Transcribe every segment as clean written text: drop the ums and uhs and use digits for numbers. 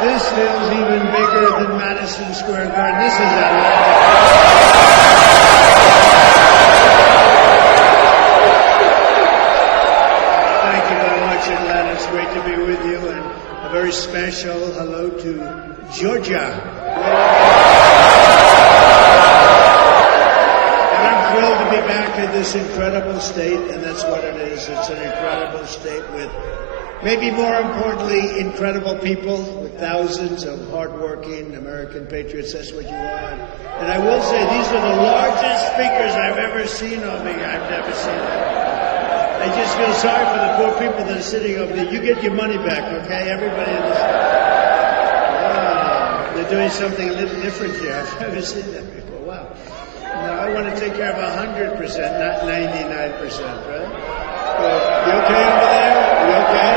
This feels even bigger than Madison Square Garden. This is Atlanta. Thank you very much, Atlanta. It's great to be with you, and a very special hello to Georgia. And I'm thrilled to be back in this incredible state, and that's what it is. It's an incredible state with, maybe more importantly, incredible people, with thousands of hardworking American patriots. That's what you are. And I will say, these are the largest speakers I've ever seen on me. I've never seen that. I just feel sorry for the poor people that are sitting over there. You get your money back, okay? Everybody in this. Wow. They're doing something a little different here. I've never seen that before. Wow. Now, I want to take care of 100%, not 99%, right? You okay over there? You okay?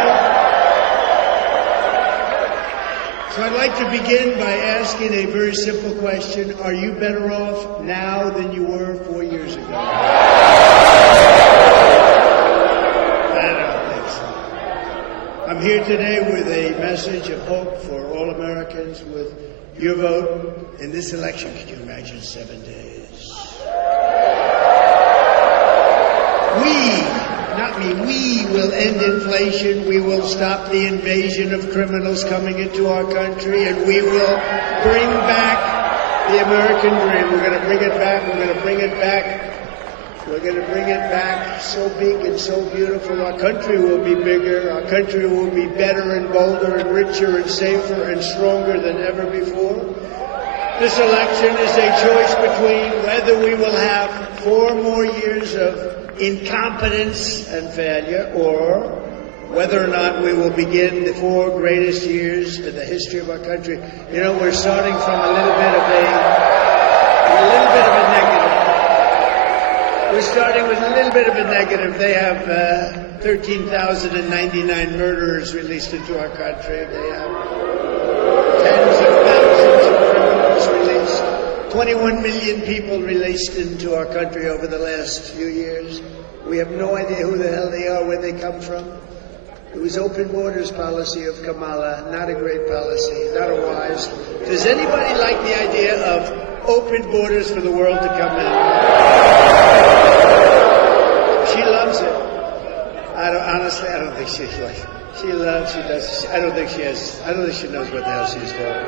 So I'd like to begin by asking a very simple question. Are you better off now than you were 4 years ago? I don't think so. I'm here today with a message of hope for all Americans with your vote in this election. Can you imagine 7 days? We will end inflation, we will stop the invasion of criminals coming into our country, and we will bring back the American dream. We're going to bring it back, we're going to bring it back. We're going to bring it back so big and so beautiful. Our country will be bigger, our country will be better and bolder and richer and safer and stronger than ever before. This election is a choice between whether we will have 4 more years of incompetence and failure, or whether or not we will begin the 4 greatest years in the history of our country. You know, we're starting from a little bit of a negative. We're starting with a little bit of a negative. They have 13,099 murderers released into our country. They have tens of thousands of criminals released. 21 million people released into our country over the last few years. We have no idea who the hell they are, where they come from. It was open borders policy of Kamala, not a great policy, not a wise. Does anybody like the idea of open borders for the world to come in? She loves it. Honestly, I don't think she's like, she does, I don't think she knows what the hell she's doing.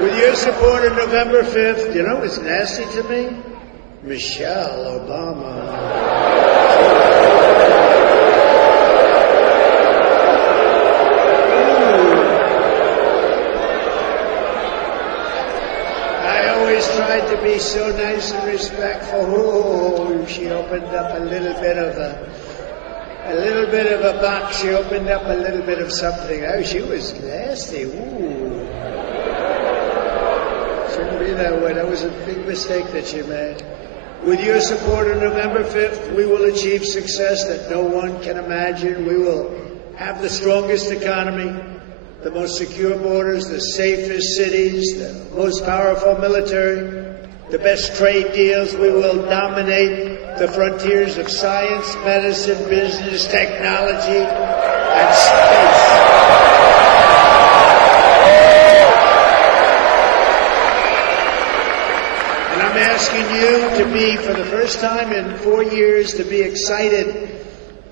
With your support on November 5th, you know what's nasty to me? Michelle Obama. I always tried to be so nice and respectful. Oh, she opened up a little bit of a box. She opened up a little bit of something. Oh, she was nasty. Ooh. Shouldn't be that way. That was a big mistake that she made. With your support on November 5th, we will achieve success that no one can imagine. We will have the strongest economy, the most secure borders, the safest cities, the most powerful military, the best trade deals. We will dominate the frontiers of science, medicine, business, technology, and space. I'm asking you to be, for the first time in 4 years, to be excited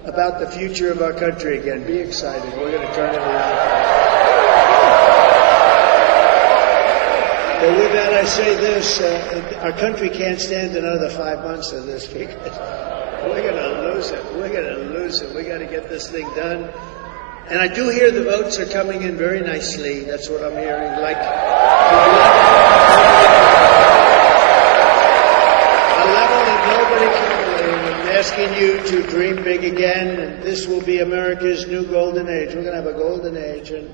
about the future of our country again. Be excited. We're going to turn it around. But with that, I say this. Our country can't stand another 5 months of this because we're going to lose it. We're going to lose it. We got to get this thing done. And I do hear the votes are coming in very nicely. That's what I'm hearing. Asking you to dream big again, and this will be America's new golden age. We're going to have a golden age, and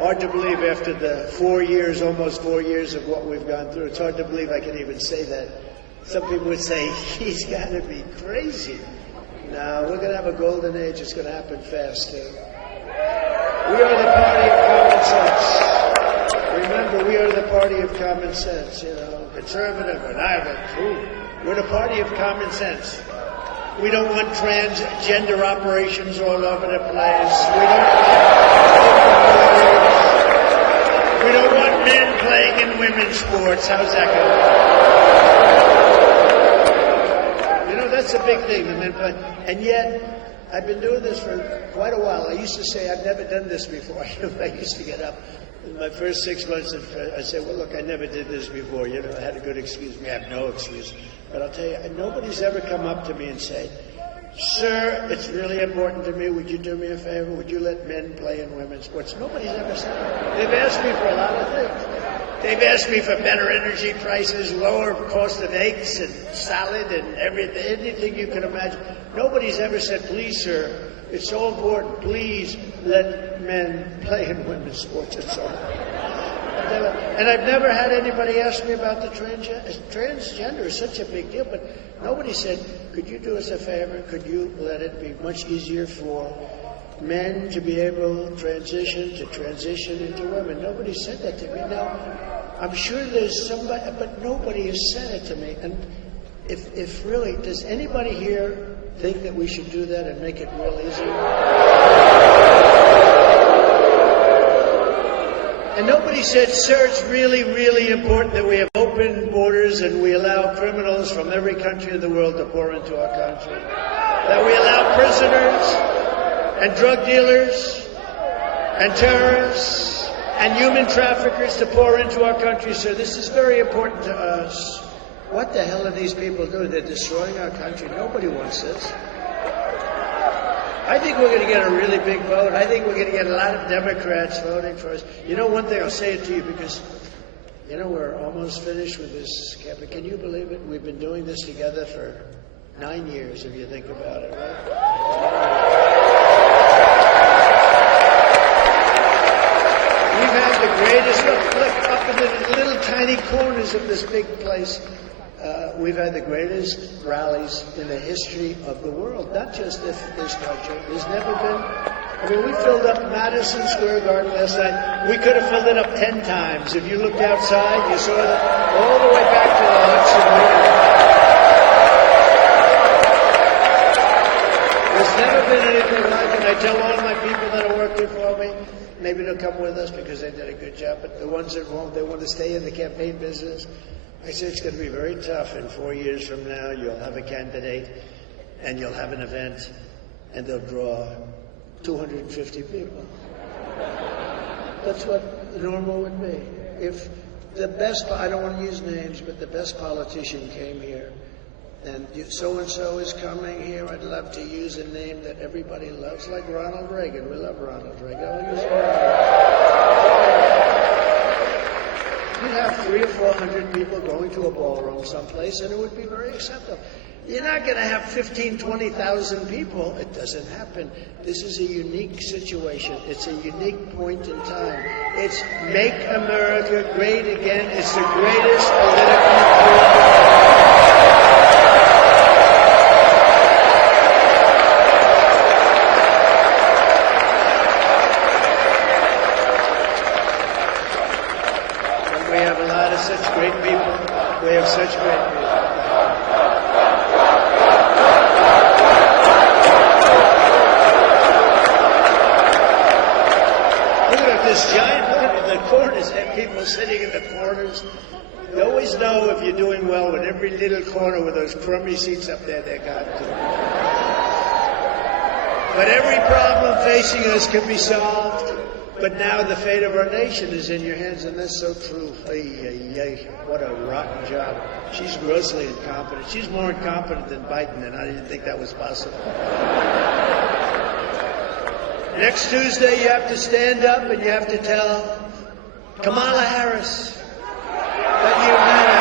hard to believe after the 4 years, almost 4 years of what we've gone through. It's hard to believe I can even say that. Some people would say, he's got to be crazy. No, we're going to have a golden age. It's going to happen fast, too. We are the party of common sense. Remember, we are the party of common sense, you know, conservative and Irish. We're the party of common sense. We don't want transgender operations all over the place. We don't want sports. How's that going? You know, that's a big thing. And yet, I've been doing this for quite a while. I used to say I've never done this before. I used to get up in my first 6 months and I say, well, look, I never did this before. You know, I had a good excuse. I have no excuse. But I'll tell you, nobody's ever come up to me and said, sir, it's really important to me. Would you do me a favor? Would you let men play in women's sports? Nobody's ever said that. They've asked me for a lot of things. They've asked me for better energy prices, lower cost of eggs and salad and everything, anything you can imagine. Nobody's ever said, please, sir, it's so important. Please let men play in women's sports. It's so important. And I've never had anybody ask me about the transgender. Transgender is such a big deal, but nobody said, could you do us a favor? Could you let it be much easier for men to be able to transition into women? Nobody said that to me. Now, I'm sure there's somebody, but nobody has said it to me. And if really, does anybody here think that we should do that and make it real easy? And nobody said, sir, it's really, really important that we have open borders and we allow criminals from every country in the world to pour into our country. That we allow prisoners and drug dealers and terrorists and human traffickers to pour into our country. So this is very important to us. What the hell are these people doing? They're destroying our country. Nobody wants this. I think we're going to get a really big vote. I think we're going to get a lot of Democrats voting for us. You know, one thing, I'll say it to you because, you know, we're almost finished with this campaign. Can you believe it? We've been doing this together for 9 years, if you think about it, right? We've had the greatest, look up in the little tiny corners of this big place. We've had the greatest rallies in the history of the world, not just this country. There's never been. I mean, we filled up Madison Square Garden last night. We could have filled it up 10 times. If you looked outside, you saw that all the way back to the Hudson River. There's never been anything like it. I tell all my people that are working for me, maybe they'll come with us because they did a good job, but the ones that won't, they want to stay in the campaign business. I say it's going to be very tough. In 4 years from now, you'll have a candidate and you'll have an event and they'll draw 250 people. That's what normal would be. If the best, I don't want to use names, but the best politician came here and so-and-so is coming here, I'd love to use a name that everybody loves, like Ronald Reagan. We love Ronald Reagan. I'll use You'd have 300 or 400 people going to a ballroom someplace, and it would be very acceptable. You're not going to have 15,000, 20,000 people. It doesn't happen. This is a unique situation. It's a unique point in time. It's make America great again. It's the greatest political movement. Such great people. We have such great people. Look at this giant, look at the corners, and people sitting in the corners. You always know if you're doing well with every little corner with those crummy seats up there, they're got to. But every problem facing us can be solved. But now the fate of our nation is in your hands, and that's so true. What a rotten job. She's grossly incompetent. She's more incompetent than Biden, and I didn't think that was possible. Next Tuesday, you have to stand up and you have to tell Kamala Harris that you've had a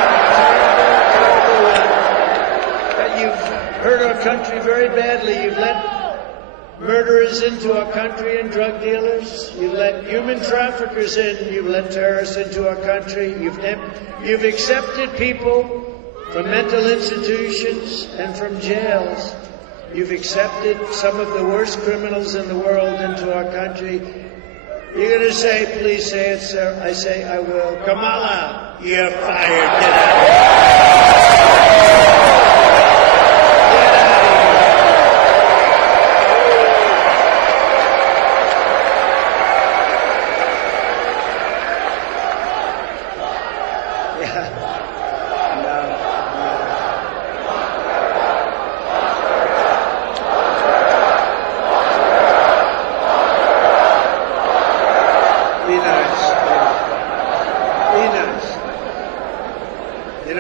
terrible, terrible that you've hurt our country very badly. You've let murderers into our country and drug dealers. You've let human traffickers in. You've let terrorists into our country. You've accepted people from mental institutions and from jails. You've accepted some of the worst criminals in the world into our country. You're going to say, please say it, sir. I say, I will. Kamala, you're fired. Get out of here. Yeah.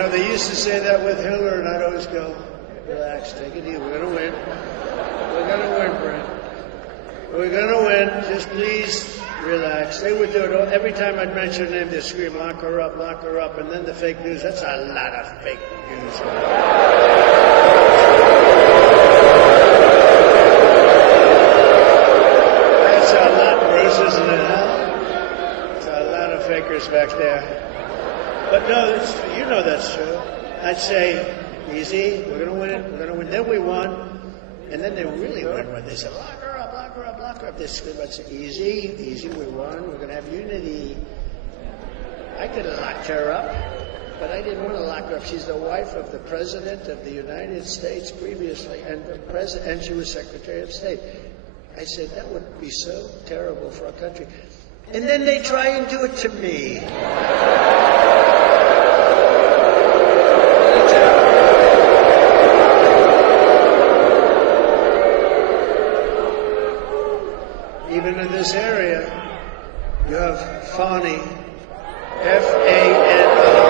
know, they used to say that with Hillary, and I'd always go, relax, take it easy. We're going to win. We're going to win, Brent. We're going to win. Just please relax. They would do it every time I'd mention her name. They'd scream, lock her up, lock her up. And then the fake news. That's a lot of fake news. That's a lot, Bruce, isn't it, huh? It's a lot of fakers back there. But no, you know that's true. I'd say, easy, we're going to win it, we're going to win. Then we won, and then they really won when they said, lock her up, lock her up, lock her up. They screamed, I'd say, easy, easy, we won, we're going to have unity. I could have locked her up, but I didn't want to lock her up. She's the wife of the President of the United States previously, and she was Secretary of State. I said, that would be so terrible for our country. And then they try and do it to me. Even in this area, you have Fani, F-A-N-O.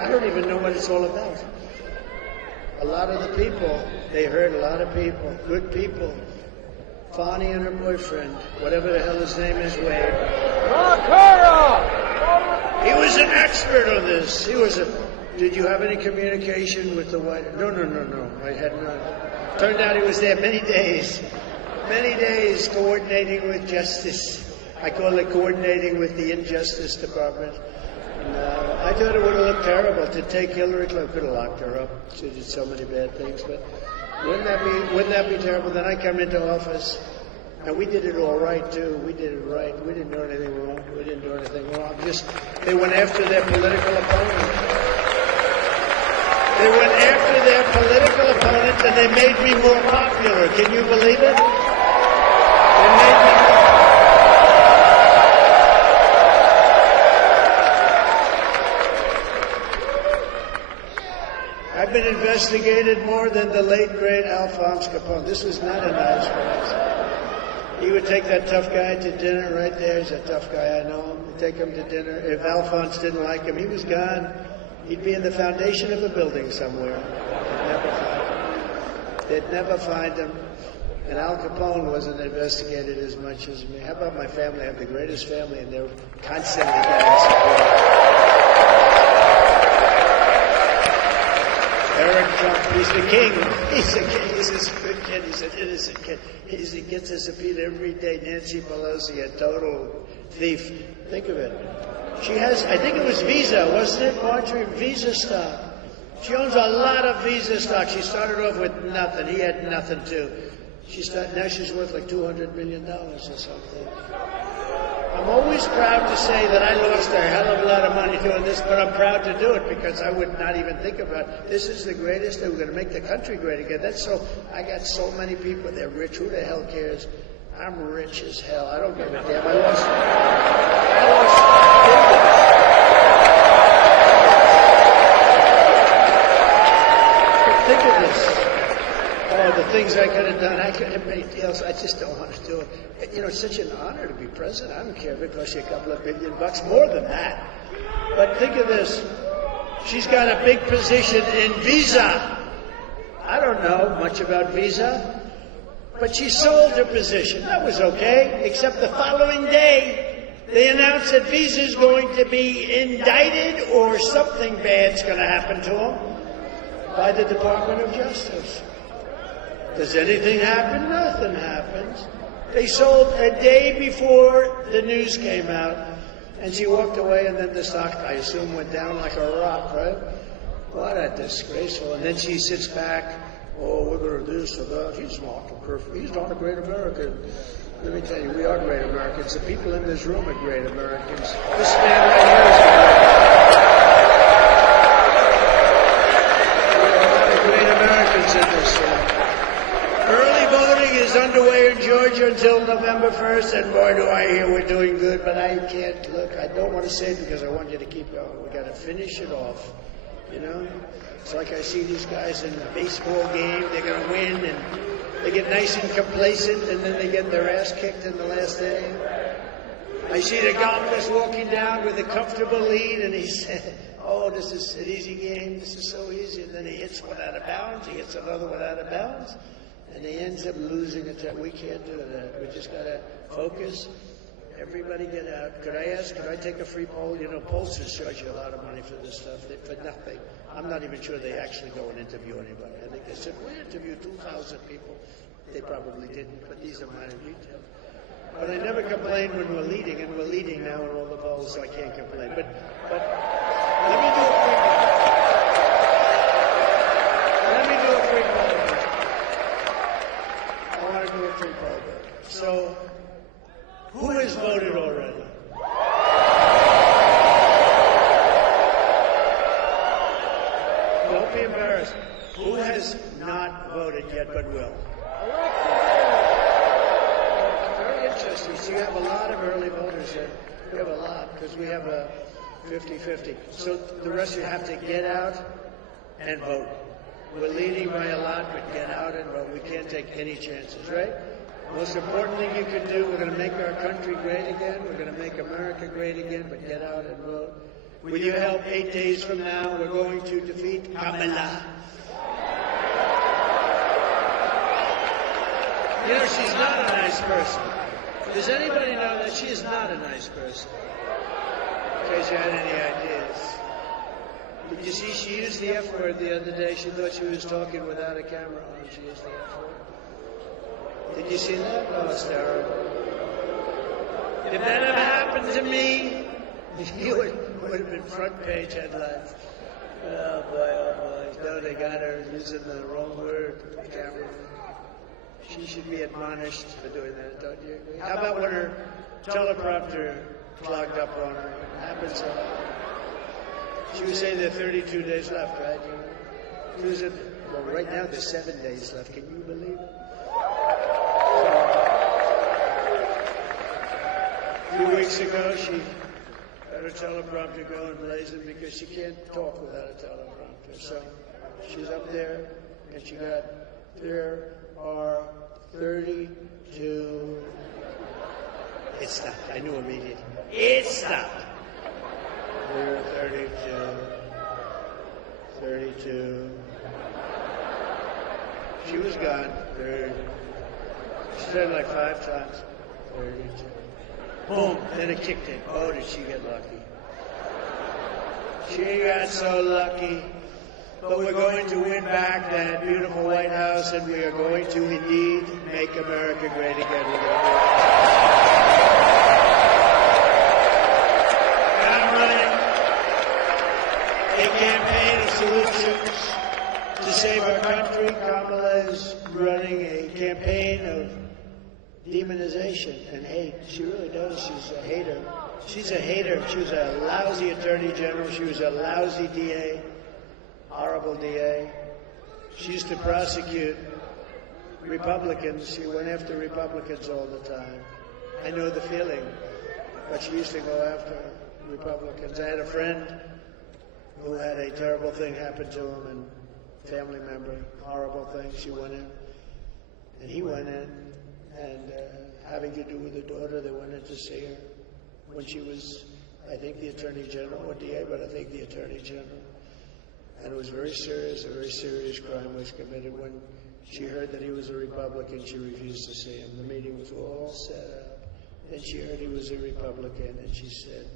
I don't even know what it's all about. A lot of the people, they hurt a lot of people, good people. Fani and her boyfriend, whatever the hell his name is, Wade. Lock her up! He was an expert on this. Did you have any communication with the White House? No, I had none. Turned out he was there many days coordinating with justice. I call it coordinating with the Injustice Department. And, I thought it would have looked terrible to take Hillary Clinton. Could have locked her up. She did so many bad things, but wouldn't that be terrible? Then I come into office, and we did it all right too. We did it right. We didn't do anything wrong. Just they went after their political opponent. They went after their political opponent, and they made me more popular. Can you believe it? They made me. I've been investigated more than the late, great Alphonse Capone. This was not a nice place. He would take that tough guy to dinner right there. He's a tough guy, I know him. He'd take him to dinner. If Alphonse didn't like him, he was gone. He'd be in the foundation of a building somewhere. They'd never find him. And Al Capone wasn't investigated as much as me. How about my family? I have the greatest family, and they're constantly getting support. Eric Trump, he's the king. He's the king. He's a good kid. He's an innocent kid. He gets a subpoena every day. Nancy Pelosi, a total thief. Think of it. She has, I think it was Visa, wasn't it, Marjorie? Visa stock. She owns a lot of Visa stock. She started off with nothing. He had nothing too. Now she's worth like $200 million or something. I'm always proud to say that I lost a hell of a lot of money doing this, but I'm proud to do it because I would not even think about it. This is the greatest. We're going to make the country great again. I got so many people. They're rich. Who the hell cares? I'm rich as hell. I don't give a damn. I lost billions. Think of this. Oh, the things I could have done. I could have made deals. I just don't want to do it. You know, it's such an honor to be president. I don't care if it costs you a couple of $1 billion, more than that. But think of this. She's got a big position in Visa. I don't know much about Visa, but she sold her position. That was okay, except the following day, they announced that Visa is going to be indicted or something bad's going to happen to them by the Department of Justice. Does anything happen? Nothing happens. They sold a day before the news came out, and she walked away, and then the stock, I assume, went down like a rock, right? What a disgraceful. And then she sits back, oh, we're going to do this or that. He's not a great American. Let me tell you, we are great Americans. The people in this room are great Americans. This man right here is a lot of great Americans in this room. Early voting is underway in Georgia until November 1st, and boy, do I hear we're doing good, but I can't look. I don't want to say it because I want you to keep going. We got to finish it off, you know? It's like I see these guys in a baseball game, they're going to win, and they get nice and complacent, and then they get their ass kicked in the last inning. I see the golfers walking down with a comfortable lead, and he said, oh, this is an easy game. This is so easy. And then he hits one out of bounds. He hits another one out of bounds. And he ends up losing it. We can't do that. We just got to focus. Everybody get out. Could I take a free poll? You know, pollsters charge you a lot of money for this stuff, for nothing. I'm not even sure they actually go and interview anybody. I think they said, we interviewed 2,000 people. They probably didn't, but these are minor details. But I never complain when we're leading, and we're leading now in all the polls, so I can't complain. But let me do a free poll. I want to do a free poll. So, who has voted already? Don't be embarrassed. Who has not voted yet but will? Very interesting. So you have a lot of early voters here. We have a lot because we have a 50-50. So the rest of you have to get out and vote. We're leading by a lot, but get out and vote. We can't take any chances, right? Most important thing you can do, we're going to make our country great again. We're going to make America great again, but get out and vote. With your help, 8 days from now, we're going to defeat Kamala. You know, she's not a nice person. Does anybody know that she is not a nice person? In case you had any ideas. Did you see she used the F word the other day? She thought she was talking without a camera on. She used the F word. Did you see that? Oh, it's terrible. If that had happened to me, you would have been front page headlines. Oh boy. No, they got her using the wrong word. The camera. She should be admonished for doing that, don't you agree? How about when her teleprompter clogged up on her? It happens a lot. She was saying there are 32 days left, right? She was well, right now there's 7 days left. Can you believe it? A few weeks ago, she had her teleprompter going blazing because she can't talk without a teleprompter. So she's up there, and she got, there are 32. It stopped. I knew immediately. It stopped. There are 32. She was gone. 30. She said it like 5 times. 32. Boom. Then it kicked in. Oh, did she get lucky? She got so lucky. But we're going to win back that beautiful White House, and we are going to indeed make America great again. We're going to do it. And I'm running a campaign of solutions to save our country. Kamala is running a campaign of demonization and hate. She really does. She's a hater. She's a hater. She was a lousy attorney general. She was a lousy DA. Horrible DA. She used to prosecute Republicans. She went after Republicans all the time. I know the feeling, but she used to go after Republicans. I had a friend who had a terrible thing happen to him, and family member, horrible thing. She went in, and he went in, and having to do with her daughter, they went in to see her when she was, I think, the Attorney General or DA, but I think the Attorney General. And it was very serious. A very serious crime was committed. When she heard that he was a Republican, she refused to see him. The meeting was all set up. Then she heard he was a Republican, and she said,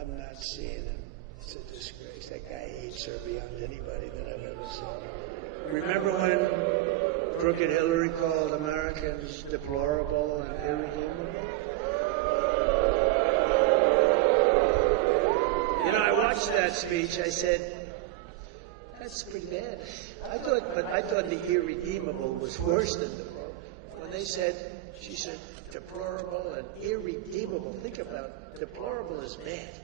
I'm not seeing him. It's a disgrace. That guy hates her beyond anybody that I've ever seen. Remember when Crooked Hillary called Americans deplorable and irredeemable? You know, I watched that speech. I said, that's pretty bad. I thought the irredeemable was worse than deplorable. When they said, she said, deplorable and irredeemable. Think about it. Deplorable is bad.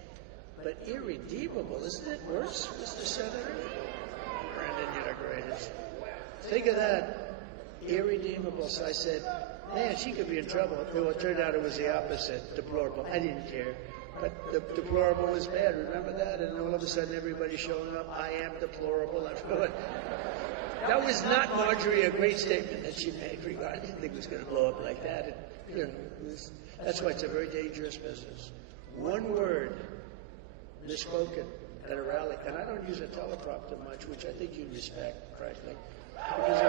But irredeemable, isn't it worse, Mr. Senator? Brandon, you're the greatest. Think of that. Irredeemable. So I said, man, she could be in trouble. Well, it turned out it was the opposite. Deplorable. I didn't care. But the deplorable was bad. Remember that? And all of a sudden, everybody showing up. I am deplorable. That was not, Marjorie, a great statement that she made regarding, I didn't think it was going to blow up like that. That's why it's a very dangerous business. One word misspoken at a rally, and I don't use a teleprompter much, which I think you respect, frankly, because of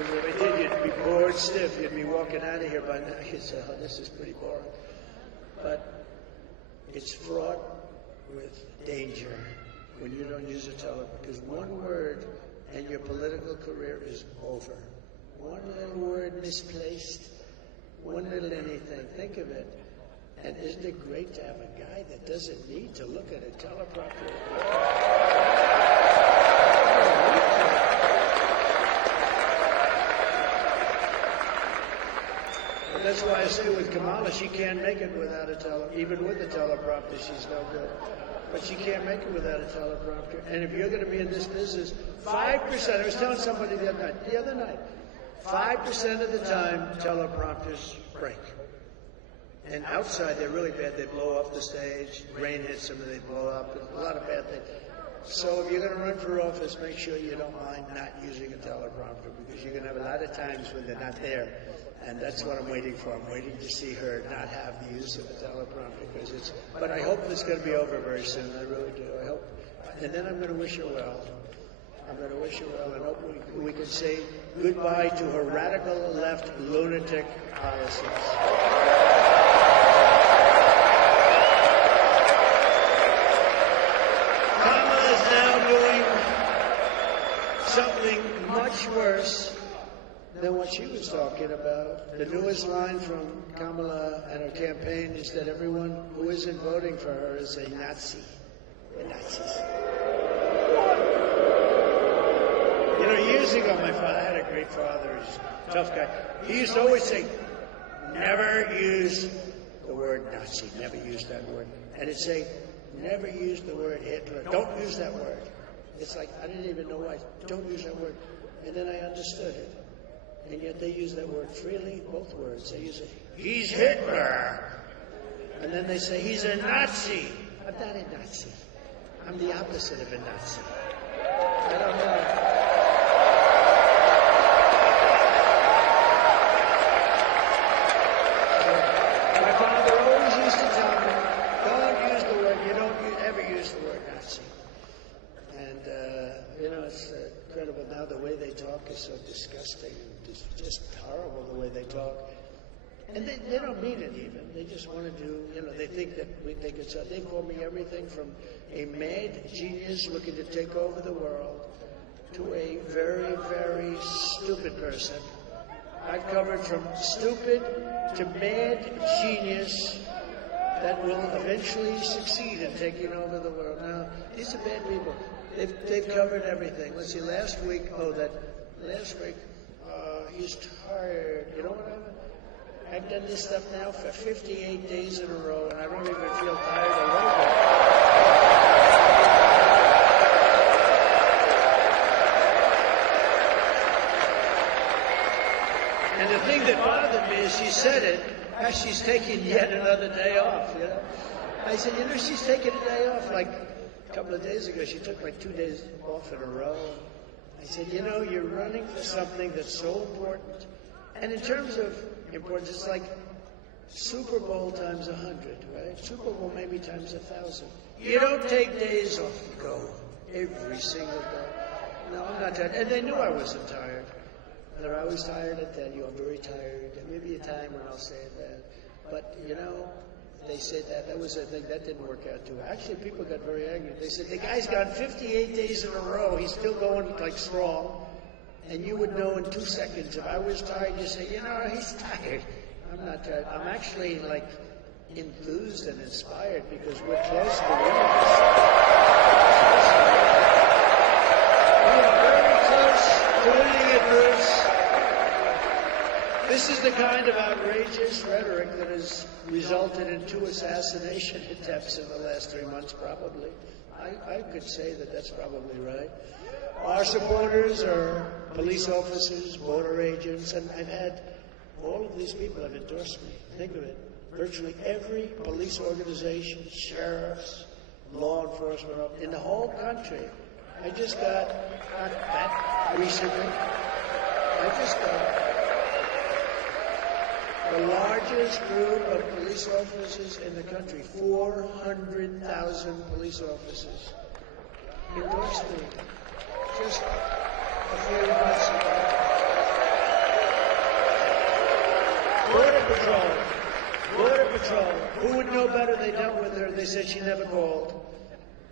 if I did, you'd be bored stiff. You'd be walking out of here by now. You'd say, oh, this is pretty boring. But it's fraught with danger when you don't use a teleprompter, because one word and your political career is over. One little word misplaced, one little anything. Think of it. And isn't it great to have a guy that doesn't need to look at a teleprompter? And that's why I say with Kamala, she can't make it without a even with a teleprompter, she's no good. But she can't make it without a teleprompter. And if you're going to be in this business, 5%, I was telling somebody the other night, 5% of the time teleprompters break. And outside, they're really bad. They blow off the stage. Rain hits them and they blow up. A lot of bad things. So if you're going to run for office, make sure you don't mind not using a teleprompter, because you're going to have a lot of times when they're not there. And that's what I'm waiting for. I'm waiting to see her not have the use of a teleprompter, but I hope it's going to be over very soon. I really do. I hope. And then I'm going to wish her well. I'm going to wish her well and hope we can say goodbye to her radical left lunatic policies. Kamala is now doing something much worse than what she was talking about. The newest line from Kamala and her campaign is that everyone who isn't voting for her is a Nazi. The Nazis. You know, years ago, my father, I had a great father, he's a tough guy. He used to always say, never use the word Nazi, never use that word. And he'd say, never use the word Hitler, don't use that word. It's like, I didn't even know why, don't use that word. And then I understood it. And yet they use that word freely, both words. They use it, he's Hitler. And then they say, he's a Nazi. I'm not a Nazi. I'm the opposite of a Nazi. I don't know. My father always used to tell me, don't use the word, you don't ever use the word Nazi. And, it's incredible now the way they talk is so disgusting. It's just horrible the way they talk. And they don't mean it even. They just want to do, they think that we think it's, they call me everything from a mad genius looking to take over the world to a very, very stupid person. I've covered from stupid to mad genius that will eventually succeed in taking over the world. Now, these are bad people. They've covered everything. Let's see, last week, he's tired. You know what I've done this stuff now for 58 days in a row, and I don't even feel tired a little bit. And the thing that bothered me is she said it as she's taking yet another day off, I said, she's taking a day off. Like a couple of days ago, she took like 2 days off in a row. I said, you're running for something that's so important. And in terms of importance, it's like Super Bowl times 100, right? Super Bowl maybe times 1,000. You don't take days off, you go every single day. No, I'm not tired. And they knew I wasn't tired. They're always tired at that. I'm very tired. There may be a time when I'll say that. But, they said that was a thing that didn't work out too well. Actually, people got very angry. They said, the guy's gone 58 days in a row. He's still going like strong. And you would know in 2 seconds. If I was tired, you say, he's tired. I'm not tired. I'm actually like enthused and inspired because we're close to winning this. We're very close to winning it, Bruce. This is the kind of outrageous rhetoric that has resulted in 2 assassination attempts in the last 3 months, probably. I could say that that's probably right. Our supporters are police officers, border agents, and I've had all of these people have endorsed me. Think of it. virtually every police organization, sheriffs, law enforcement in the whole country. I just got, not that recently, I just got the largest group of police officers in the country, 400,000 police officers, endorsed me just a few months ago. Border Patrol. Who would know better? They dealt with her. They said she never called.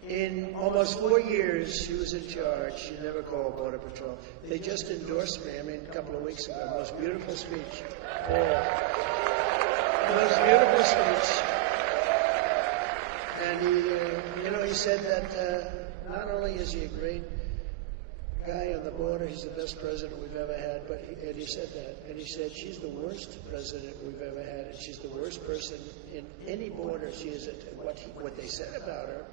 In almost 4 years, she was in charge. She never called Border Patrol. They just endorsed me, a couple of weeks ago. Most beautiful speech. The most beautiful speech. And he said that not only is he a great guy on the border, he's the best president we've ever had, and he said that. And he said, she's the worst president we've ever had, and she's the worst person in any border she is at. What they said about her,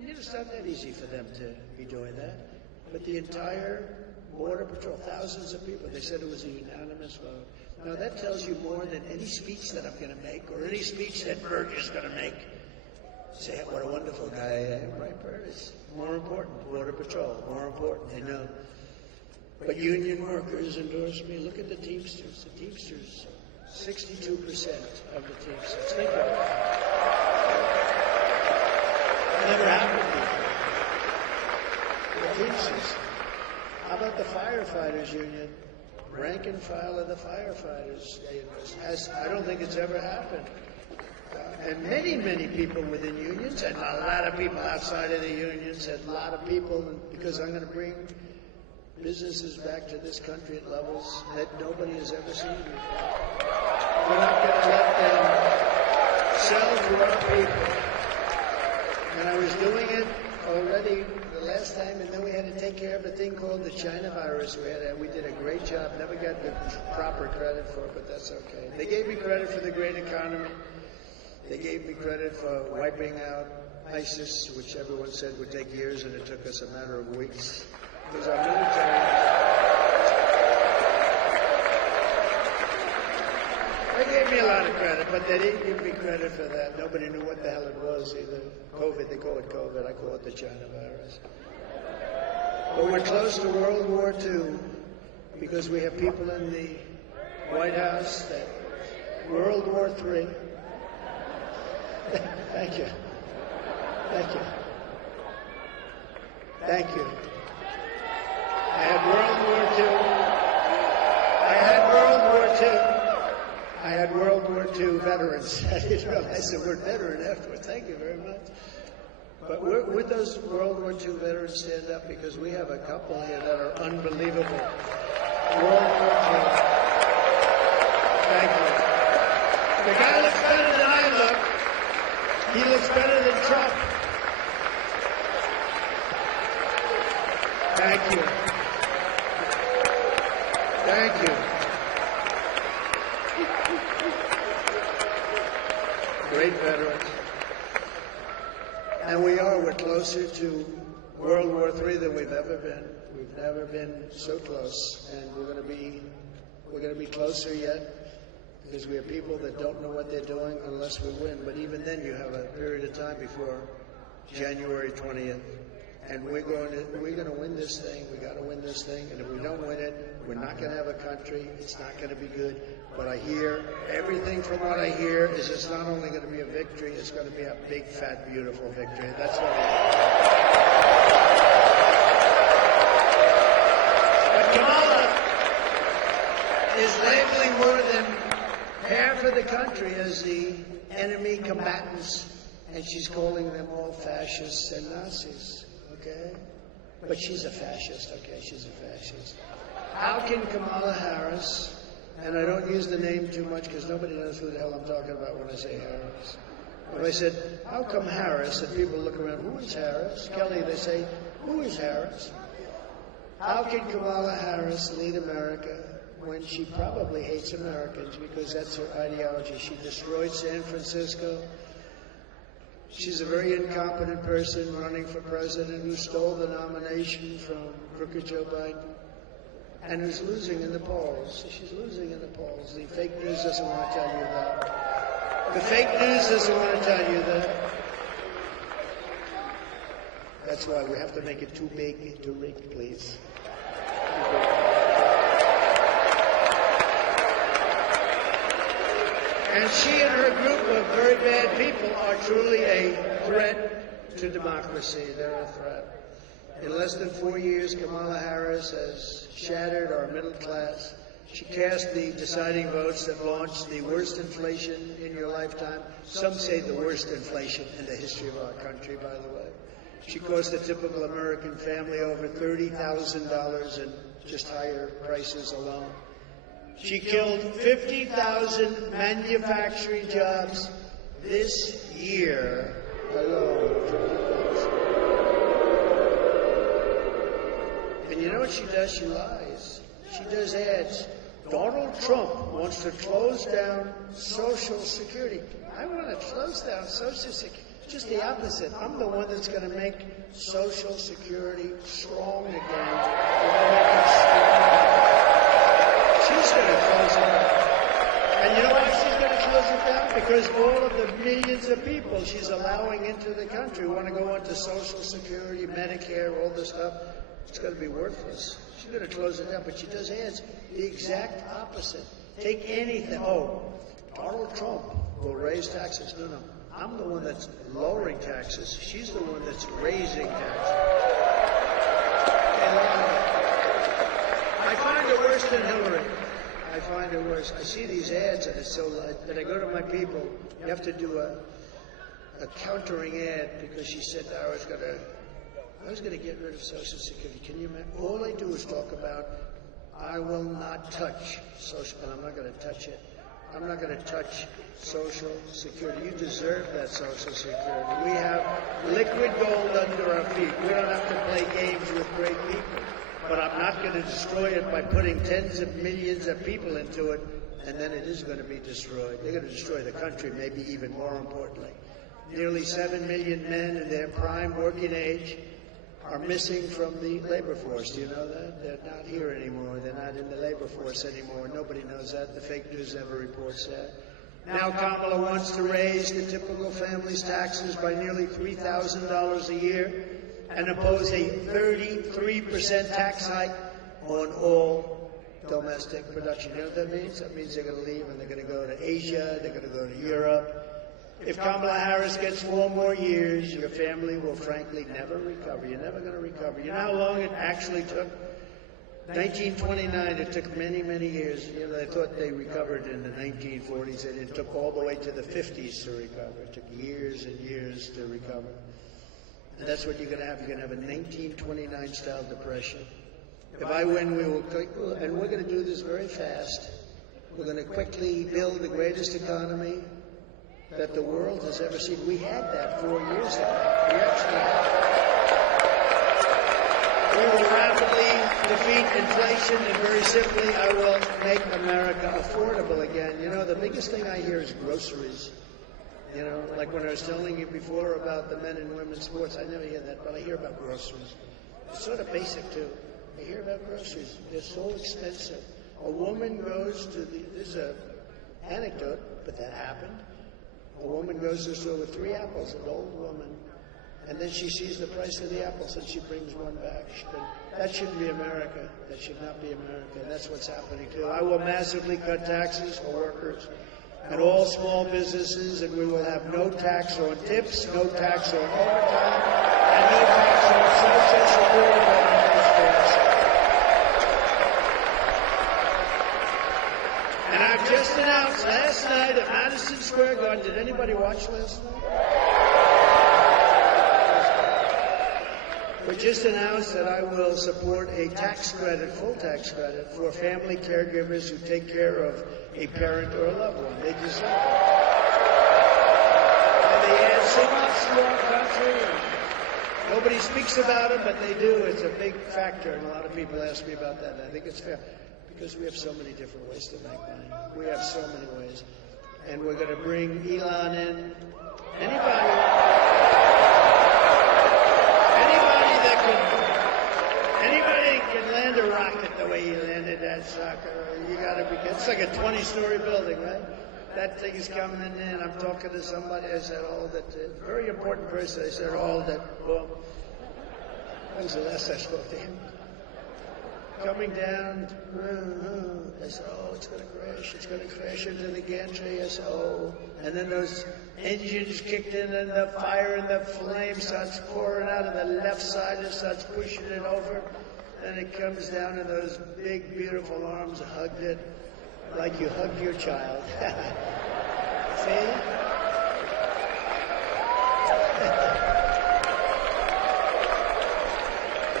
it's not that easy for them to be doing that. But the entire Border Patrol, thousands of people, they said it was a unanimous vote. Now that tells you more than any speech that I'm going to make, or any speech that Berger's going to make. Say, what a wonderful guy I am, right, Bert? It's more important. Border Patrol, more important, they know. But union workers endorse me. Look at the Teamsters. The Teamsters, 62% of the Teamsters. Think of it. It never happened before. The Teamsters. How about the firefighters union? Rank and file of the firefighters. I don't think it's ever happened. And many, many people within unions, and a lot of people outside of the unions, and a lot of people, because I'm going to bring businesses back to this country at levels that nobody has ever seen before. We're not going to let them sell to our people. And I was doing it already the last time, and then we had to take care of a thing called the China virus. We did a great job, never got the proper credit for it, but that's okay. They gave me credit for the great economy. They gave me credit for wiping out ISIS, which everyone said would take years, and it took us a matter of weeks. Because our military... They gave me a lot of credit, but they didn't give me credit for that. Nobody knew what the hell it was either. COVID, they call it COVID. I call it the China virus. But we're close to World War II because we have people in the White House that World War III... Thank you. Thank you. Thank you. I had World War II. I had World War II veterans. I didn't realize the word veteran afterwards. Thank you very much. But would those World War II veterans stand up? Because we have a couple here that are unbelievable. World War II. Thank you. The guy looks better than I look. He looks better than Trump. Thank you. Thank you. Great veterans. And we're closer to World War III than we've ever been. We've never been so close. And we're going to be closer yet. Because we have people that don't know what they're doing unless we win. But even then, you have a period of time before January 20th. And we're going to win this thing. We got to win this thing. And if we don't win it, we're not going to have a country. It's not going to be good. But I hear everything from what I hear is it's not only going to be a victory, it's going to be a big, fat, beautiful victory. That's what I hear. But Kamala is labeling more than half of the country as the enemy combatants, and she's calling them all fascists and Nazis, okay? But she's a fascist, okay? She's a fascist. How can Kamala Harris, and I don't use the name too much because nobody knows who the hell I'm talking about when I say Harris. If I said, how come Harris, and people look around, who is Harris? Kelly, they say, who is Harris? How can Kamala Harris lead America when she probably hates Americans because that's her ideology? She destroyed San Francisco. She's a very incompetent person running for president who stole the nomination from crooked Joe Biden and who's losing in the polls. She's losing in the polls. The fake news doesn't want to tell you that. The fake news doesn't want to tell you that. That's why we have to make it too big to rig, please. And she and her group of very bad people are truly a threat to democracy. They're a threat. In less than 4 years, Kamala Harris has shattered our middle class. She cast the deciding votes that launched the worst inflation in your lifetime. Some say the worst inflation in the history of our country, by the way. She cost a typical American family over $30,000 in just higher prices alone. She killed 50,000 manufacturing jobs this year alone. And you know what she does? She lies. She does ads. Donald Trump wants to close down Social Security. I want to close down Social Security. Just the opposite. I'm the one that's going to make Social Security strong again. She's going to close it down. And you know why she's going to close it down? Because all of the millions of people she's allowing into the country want to go into Social Security, Medicare, all this stuff. It's going to be worthless. She's going to close it down, but she does ads the exact opposite. Take anything. Oh, Donald Trump will raise taxes. No. I'm the one that's lowering taxes. She's the one that's raising taxes. And I find it worse than Hillary. I find it worse. I see these ads, and it's so light that I go to my people. You have to do a countering ad because she said I was going to get rid of Social Security. Can you imagine? All I do is talk about I will not touch Social, and I'm not going to touch it. I'm not going to touch Social Security. You deserve that Social Security. We have liquid gold under our feet. We don't have to play games with great people. But I'm not going to destroy it by putting tens of millions of people into it, and then it is going to be destroyed. They're going to destroy the country, maybe even more importantly. Nearly 7 million men in their prime working age are missing from the labor force. Do you know that? They're not here anymore. They're not in the labor force anymore. Nobody knows that. The fake news never reports that. Now Kamala wants to raise the typical family's taxes by nearly $3,000 a year and impose a 33% tax hike on all domestic production. You know what that means? That means they're going to leave and they're going to go to Asia, they're going to go to Europe. If Kamala Harris gets 4 more years, your family will frankly never recover. You're never going to recover. You know how long it actually took? 1929, it took many, many years. You know, they thought they recovered in the 1940s, and it took all the way to the 50s to recover. It took years and years to recover. And that's what you're going to have. You're going to have a 1929-style depression. If I win, we will, and we're going to do this very fast. We're going to quickly build the greatest economy that the world has ever seen. We had that 4 years ago. We actually had it. We will rapidly defeat inflation, and very simply, I will make America affordable again. You know, the biggest thing I hear is groceries. You know, like when I was telling you before about the men and women's sports, I never hear that, but I hear about groceries. It's sort of basic, too. I hear about groceries. They're so expensive. A woman goes to this is an anecdote, but that happened. A woman goes to the store with 3 apples, an old woman, and then she sees the price of the apples and she brings one back. That shouldn't be America. That should not be America. And that's what's happening too. I will massively cut taxes for workers and all small businesses, and we will have no tax on tips, no tax on overtime, and no tax on Social Security benefits for us. And I've just announced last night at Madison Square Garden, did anybody watch last night? We just announced that I will support a tax credit, full tax credit, for family caregivers who take care of a parent or a loved one. They deserve it. And they add so much to our country. Nobody speaks about it, but they do. It's a big factor, and a lot of people ask me about that, and I think it's fair. Because we have so many different ways to make money. We have so many ways. And we're going to bring Elon in. Anybody can land a rocket the way he landed that sucker. You got to be. It's like a 20-story building, right? that thing is coming in. I'm talking to somebody. I said, hold it. A very important person. I said, hold it. Well, that was the last I spoke to him. Coming down, I said, oh, it's going to crash. It's going to crash into the gantry. I said, oh. And then those engines kicked in and the fire and the flame starts pouring out of the left side and starts pushing it over. And it comes down and those big, beautiful arms hugged it like you hugged your child. See?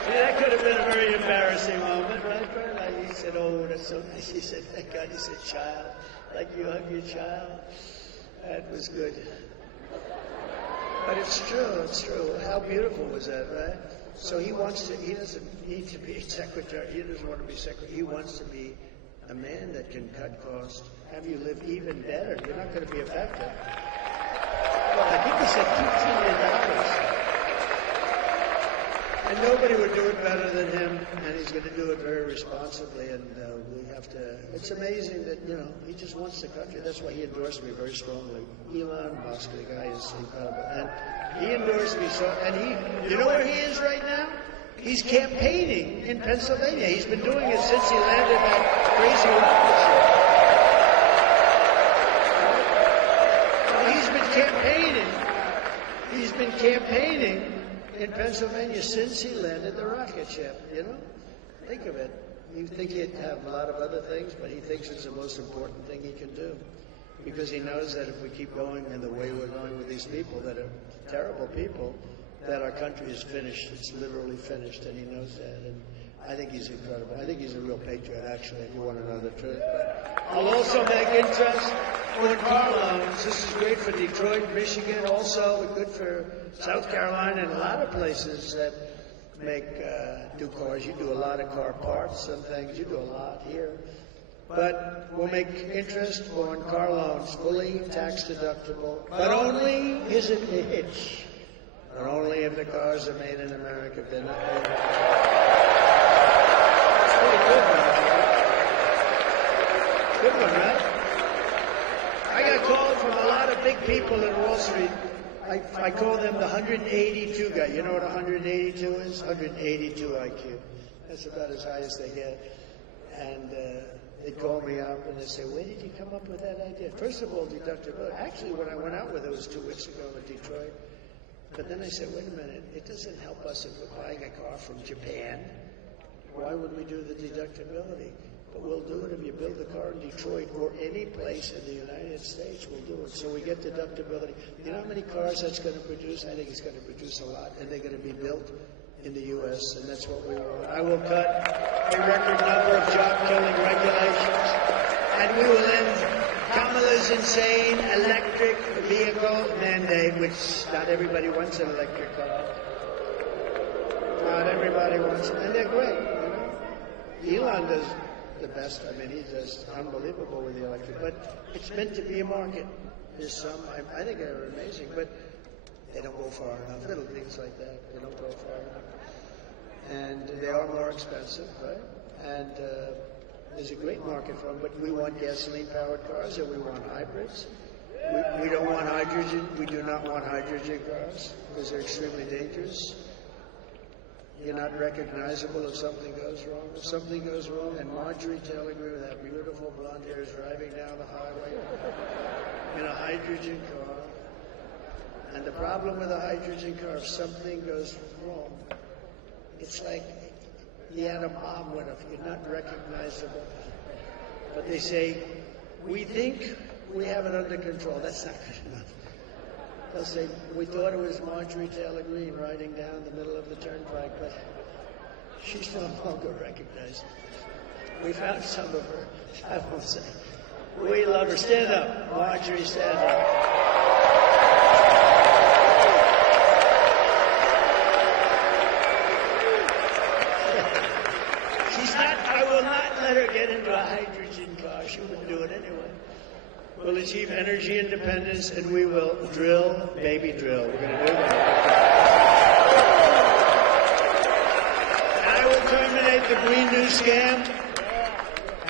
See, that could have been a very embarrassing moment, right, Bert? Like he said, oh, that's so nice. He said, thank God. He said, child, like you hug your child. That was good. But it's true, it's true. How beautiful was that, right? So he doesn't need to be a secretary. He doesn't want to be secretary. He wants to be a man that can cut costs, have you live even better. You're not going to be affected. Well, I think he said $2 trillion. And nobody would do it better than him, and he's going to do it very responsibly, and we have to, it's amazing that, he just wants the country. That's why he endorsed me very strongly. Elon Musk, the guy is incredible. And he endorsed me so, and you know where he is right now? He's campaigning in Pennsylvania. He's been doing it since he landed that crazy rocket ship. He's been campaigning in Pennsylvania since he landed the rocket ship, Think of it. You think he'd have a lot of other things, but he thinks it's the most important thing he can do. Because he knows that if we keep going in the way we're going with these people that are terrible people, that our country is finished. It's literally finished, and he knows that. And I think he's incredible. I think he's a real patriot, actually, if you want to know the truth. But I'll also make interest on car loans. This is great for Detroit, Michigan, also good for South Carolina and a lot of places that do cars. You do a lot of car parts and things. You do a lot here. But we'll make interest on car loans, fully tax deductible. But only, here's a hitch, but only if the cars are made in America. They're not made in America. It's pretty good, right? Good one, right? I got a call from a lot of big people in Wall Street. I call them the 182 guy. You know what 182 is? 182 IQ. That's about as high as they get. And they call me up and they say, where did you come up with that idea? First of all, deductibility. Actually, when I went out with it was 2 weeks ago in Detroit. But then I said, wait a minute, it doesn't help us if we're buying a car from Japan. Why would we do the deductibility? But we'll do it if you build a car in Detroit or any place in the United States, we'll do it. So we get deductibility. You know how many cars that's going to produce? I think it's going to produce a lot, and they're going to be built in the U.S., and that's what we want. I will cut a record number of job-killing regulations, and we will end Kamala's insane electric vehicle mandate, which not everybody wants an electric car. Not everybody wants it, and they're great, Elon does the best. I mean, he's just unbelievable with the electric. But it's meant to be a market. There's some, I think they're amazing, but they don't go far enough. Little things like that, they don't go far enough. And they are more expensive, right? And there's a great market for them, but we want gasoline-powered cars or we want hybrids. We don't want hydrogen. We do not want hydrogen cars because they're extremely dangerous. You're not recognizable if something goes wrong. If something goes wrong, and Marjorie Taylor Greene with that beautiful blonde hair is driving down the highway in a hydrogen car. And the problem with a hydrogen car, if something goes wrong, it's like the atom bomb went off. You're not recognizable. But they say, we think we have it under control. That's not good enough. They'll say, we thought it was Marjorie Taylor Greene riding down the middle of the turnpike, but she's no longer recognized. We found some of her. I won't say. We love her. Stand up. Marjorie, stand up. She's not, I will not let her get into a hydrogen car. She wouldn't do it anyway. We'll achieve energy independence, and we will drill, baby, drill. We're going to do that. And I will terminate the Green New scam,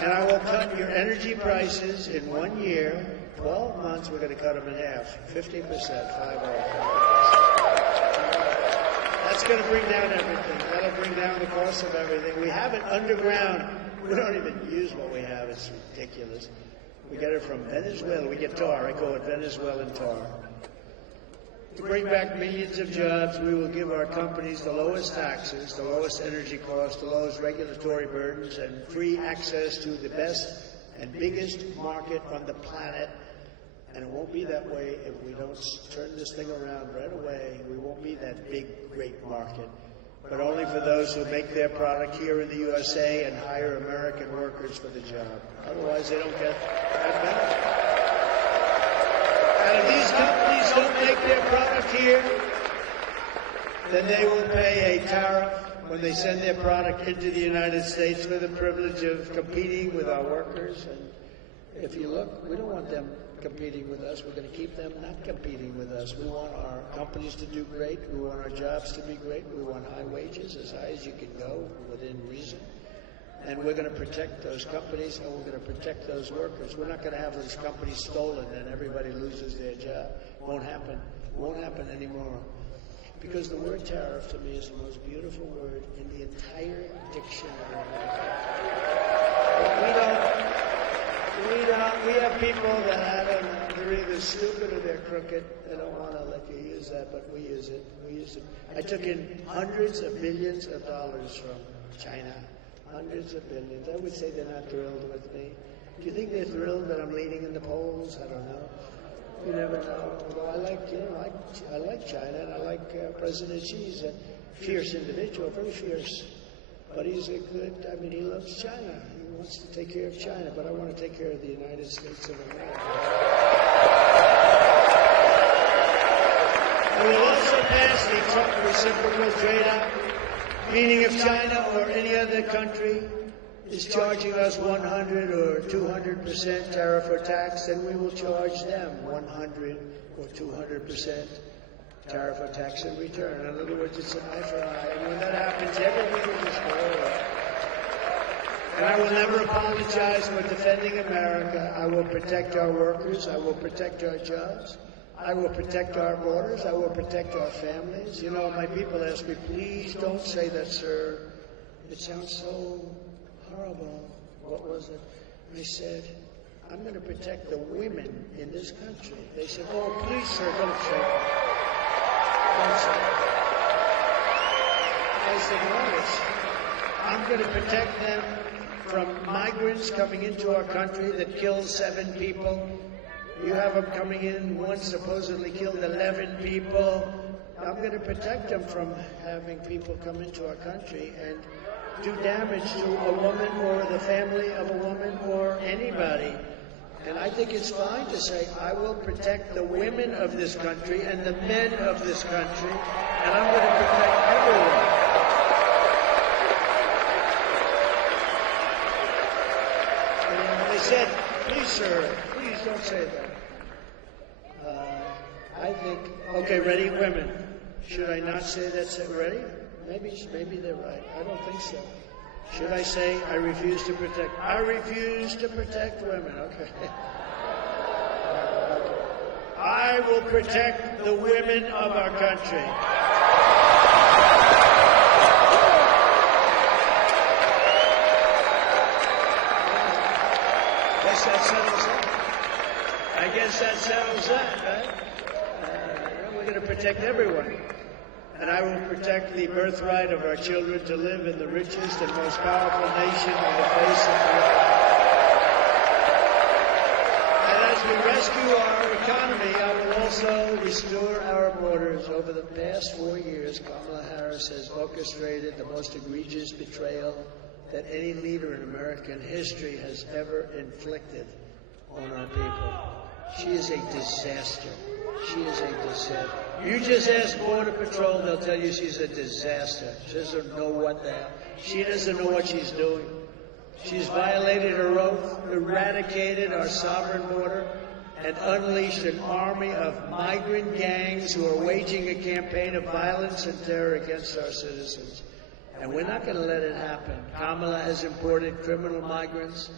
And I will cut your energy prices in 1 year, 12 months, we're going to cut them in half, 50%, 50%. That's going to bring down everything. That'll bring down the cost of everything. We have it underground. We don't even use what we have. It's ridiculous. We get it from Venezuela. We get tar. I call it Venezuelan tar. To bring back millions of jobs, we will give our companies the lowest taxes, the lowest energy costs, the lowest regulatory burdens, and free access to the best and biggest market on the planet. And it won't be that way if we don't turn this thing around right away. We won't be that big, great market, but only for those who make their product here in the USA and hire American workers for the job. Otherwise, they don't get that benefit. And if these companies don't make their product here, then they will pay a tariff when they send their product into the United States for the privilege of competing with our workers. And if you look, we don't want them competing with us. We're going to keep them not competing with us. We want our companies to do great. We want our jobs to be great. We want high wages, as high as you can go within reason. And we're going to protect those companies, and we're going to protect those workers. We're not going to have those companies stolen and everybody loses their job. Won't happen. Won't happen anymore. Because the word tariff to me is the most beautiful word in the entire dictionary. We have people that I don't know, they're either stupid or they're crooked. They don't want to let you use that, but we use it. We use it. I took in hundreds of billions of dollars from China. Hundreds of billions. I would say they're not thrilled with me. Do you think they're thrilled that I'm leading in the polls? I don't know. You never know. Although I like China, and I like President Xi. He's a fierce individual, very fierce. But he's a good, he loves China. He wants to take care of China, but I want to take care of the United States of America. I will also pass the Trump Reciprocal Trade Act, meaning if China or any other country is charging us 100 or 200% tariff or tax, then we will charge them 100 or 200% tariff or tax in return. In other words, it's an eye for an eye. And when that happens, everything will just go away. And I will never apologize for defending America. I will protect our workers. I will protect our jobs. I will protect our borders. I will protect our families. You know, my people ask me, please don't say that, sir. It sounds so horrible. What was it? I said, I'm going to protect the women in this country. They said, oh, please, sir, don't say that. Don't say that. I said, notice, I'm going to protect them from migrants coming into our country that killed 7 people. You have them coming in, one supposedly killed 11 people. I'm going to protect them from having people come into our country and do damage to a woman or the family of a woman or anybody. And I think it's fine to say, I will protect the women of this country and the men of this country, and I'm going to protect everyone. And they said, please, sir, please don't say that. I think, okay, ready, women. Should I not say that? Ready? Maybe they're right. I don't think so. Should I say, I refuse to protect? I refuse to protect women. Okay. I will protect the women of our country. I guess that settles that, right? We're going to protect everyone. And I will protect the birthright of our children to live in the richest and most powerful nation on the face of the earth. And as we rescue our economy, I will also restore our borders. Over the past 4 years, Kamala Harris has orchestrated the most egregious betrayal that any leader in American history has ever inflicted on our people. She is a disaster. She is a disaster. You just ask Border Patrol, they'll tell you she's a disaster. She doesn't know what the hell. She doesn't know what she's doing. She's violated her oath, eradicated our sovereign border, and unleashed an army of migrant gangs who are waging a campaign of violence and terror against our citizens. And we're not going to let it happen. Kamala has imported criminal migrants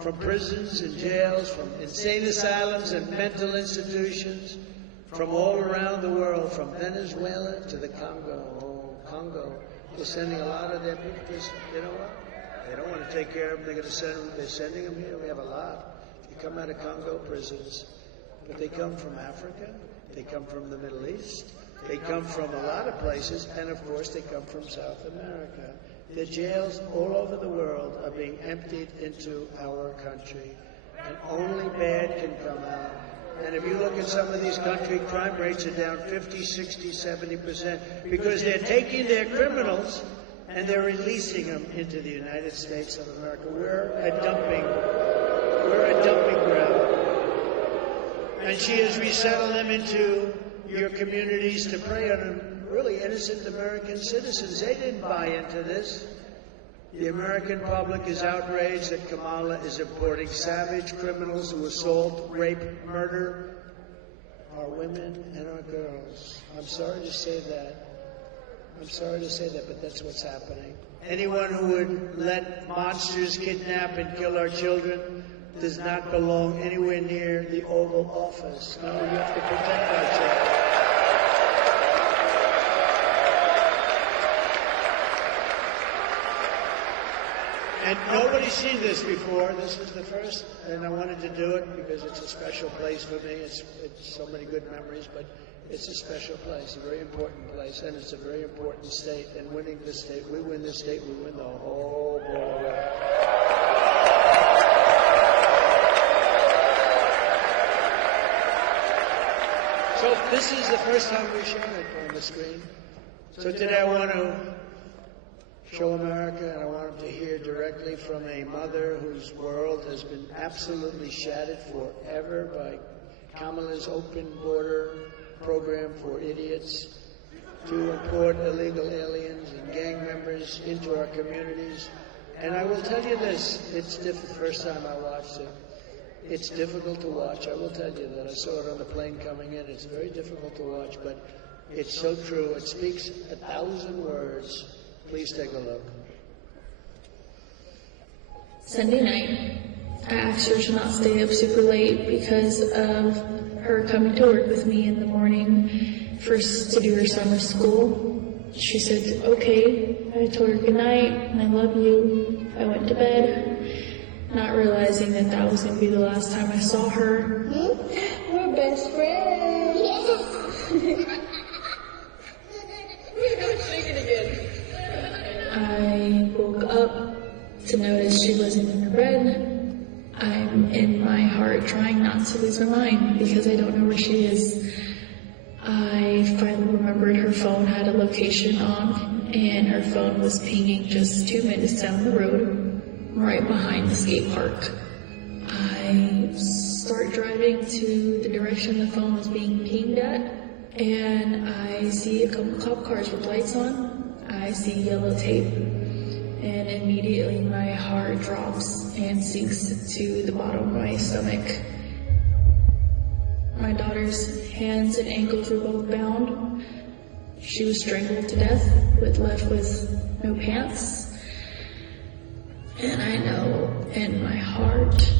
from prisons and jails, from insane asylums and mental institutions, from all around the world, from Venezuela to the Congo. Oh, Congo. They're sending a lot of their people. You know what? They don't want to take care of them. They're sending them here. We have a lot. They come out of Congo prisons. But they come from Africa. They come from the Middle East. They come from a lot of places. And, of course, they come from South America. The jails all over the world are being emptied into our country. And only bad can come out. And if you look at some of these countries, crime rates are down 50, 60, 70%, because they're taking their criminals and they're releasing them into the United States of America. We're a dumping ground. And she has resettled them into your communities to prey on really innocent American citizens. They didn't buy into this. The American public is outraged that Kamala is importing savage criminals who assault, rape, murder our women and our girls. I'm sorry to say that. But that's what's happening. Anyone who would let monsters kidnap and kill our children does not belong anywhere near the Oval Office. No, you have to protect our children. And nobody's seen this before. This is the first, and I wanted to do it because it's a special place for me. It's so many good memories, but it's a special place, a very important place, and it's a very important state. And winning this state, we win this state, we win the whole ball of wax. So this is the first time we've shown it on the screen. So today I want to show America, and I want them to hear directly from a mother whose world has been absolutely shattered forever by Kamala's open border program for idiots to import illegal aliens and gang members into our communities. And I will tell you this, it's the first time I watched it. It's difficult to watch. I will tell you that. I saw it on the plane coming in. It's very difficult to watch, but it's so true. It speaks 1,000 words. Please take a look. Sunday night, I asked her to not stay up super late because of her coming to work with me in the morning first to do her summer school. She said, okay. I told her good night and I love you. I went to bed, not realizing that that was going to be the last time I saw her. We're best friends. I woke up to notice she wasn't in her bed. I'm in my heart trying not to lose my mind because I don't know where she is. I finally remembered her phone had a location on, and her phone was pinging just 2 minutes down the road, right behind the skate park. I start driving to the direction the phone was being pinged at, and I see a couple cop cars with lights on. I see yellow tape, and immediately my heart drops and sinks to the bottom of my stomach. My daughter's hands and ankles were both bound. She was strangled to death, but left with no pants. And I know in my heart,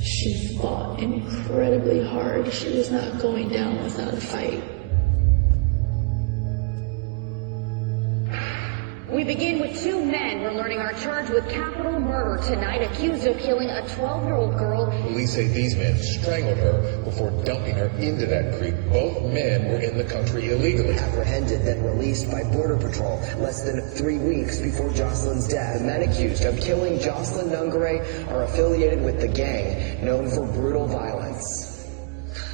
she fought incredibly hard. She was not going down without a fight. We begin with 2 men. We're learning are charged with capital murder tonight, accused of killing a 12-year-old girl. Police say these men strangled her before dumping her into that creek. Both men were in the country illegally. Apprehended, then released by Border Patrol less than 3 weeks before Jocelyn's death. The men accused of killing Jocelyn Nungare are affiliated with the gang known for brutal violence.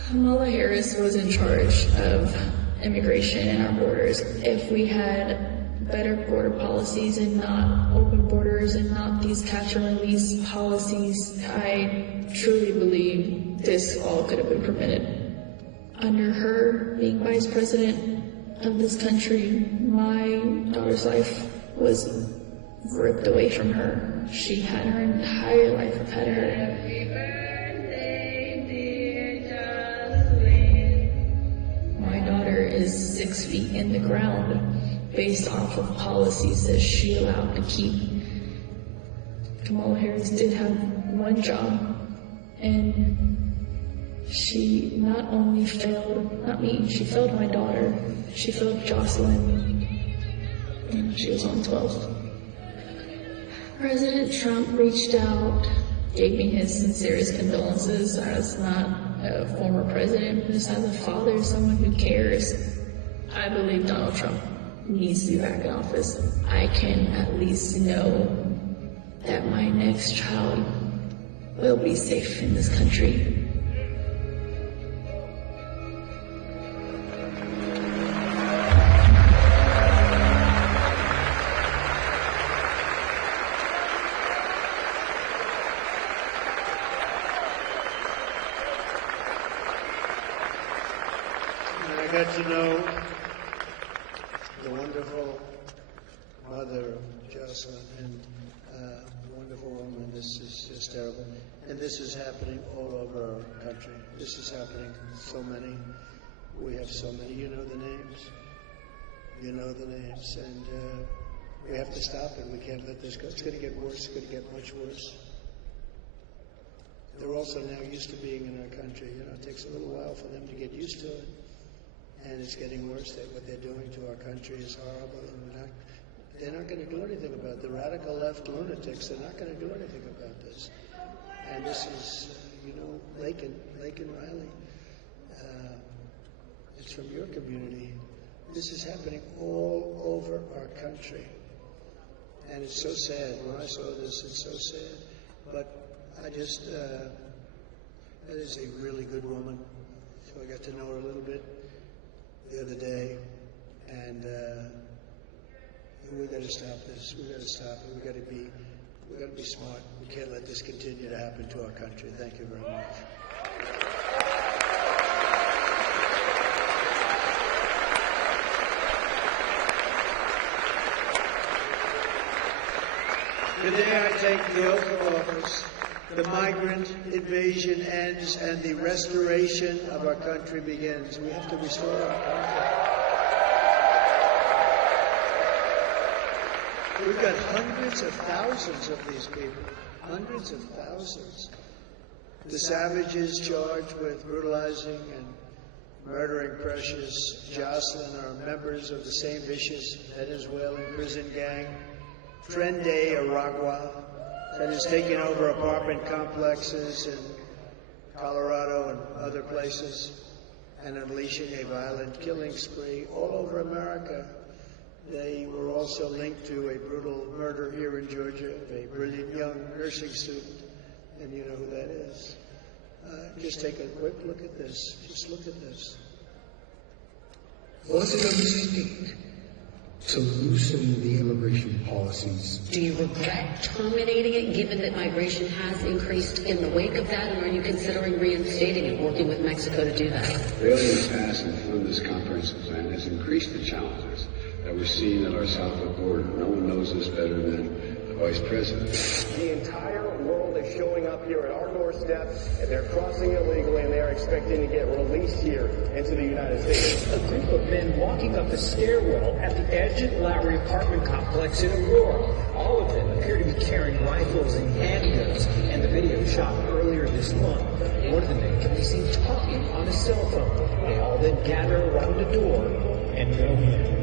Kamala Harris was in charge of immigration and our borders. If we had better border policies and not open borders and not these catch and release policies, I truly believe this all could have been prevented. Under her being vice president of this country, my daughter's life was ripped away from her. She had her entire life ahead of her. Happy birthday, dear Jocelyn. My daughter is 6 feet in the ground based off of policies that she allowed to keep. Kamala Harris did have one job, and she not only failed, not me, she failed my daughter, she failed Jocelyn, and she was on 12. President Trump reached out, gave me his sincerest condolences as not a former president, just as a father, someone who cares. I believe Donald Trump needs to be back in office. I can at least know that my next child will be safe in this country. I got to know the wonderful mother of Jocelyn, and wonderful woman. This is just terrible. And this is happening all over our country. This is happening so many. We have so many. You know the names. You know the names. And we have to stop it. We can't let this go. It's going to get worse. It's going to get much worse. They're also now used to being in our country. You know, it takes a little while for them to get used to it. And it's getting worse. What they're doing to our country is horrible. And they're not going to do anything about it. The radical left lunatics, they're not going to do anything about this. And this is, you know, Lakin Riley. It's from your community. This is happening all over our country. And it's so sad. When I saw this, it's so sad. But I just, that is a really good woman. So I got to know her a little bit the other day. And we got to stop this. We got to stop it. We got to be smart. We can't let this continue to happen to our country. Thank you very much. Today I take the oath of office. The migrant invasion ends and the restoration of our country begins. We have to restore our country. We've got hundreds of thousands of these people. Hundreds of thousands. The savages charged with brutalizing and murdering precious Jocelyn are members of the same vicious Venezuelan prison gang, Trende Aragua, that is taking over apartment complexes in Colorado and other places and unleashing a violent killing spree all over America. They were also linked to a brutal murder here in Georgia of a brilliant young nursing student, and you know who that is. Just take a quick look at this. Just look at this. Was it a mistake to loosen the immigration policies? Do you regret terminating it, given that migration has increased in the wake of that, and are you considering reinstating it, working with Mexico to do that? Failure to pass and fund this comprehensive plan has increased the challenges that we're seeing at our southern border. No one knows this better than the Vice President. The entire world is showing up here at our doorstep, and they're crossing illegally, and they're expecting to get released here into the United States. A group of men walking up the stairwell at the Edgett Lowry apartment complex in Aurora. All of them appear to be carrying rifles and handguns, and the video shot earlier this month. One of the men can be seen talking on a cell phone. They all then gather around the door and go in.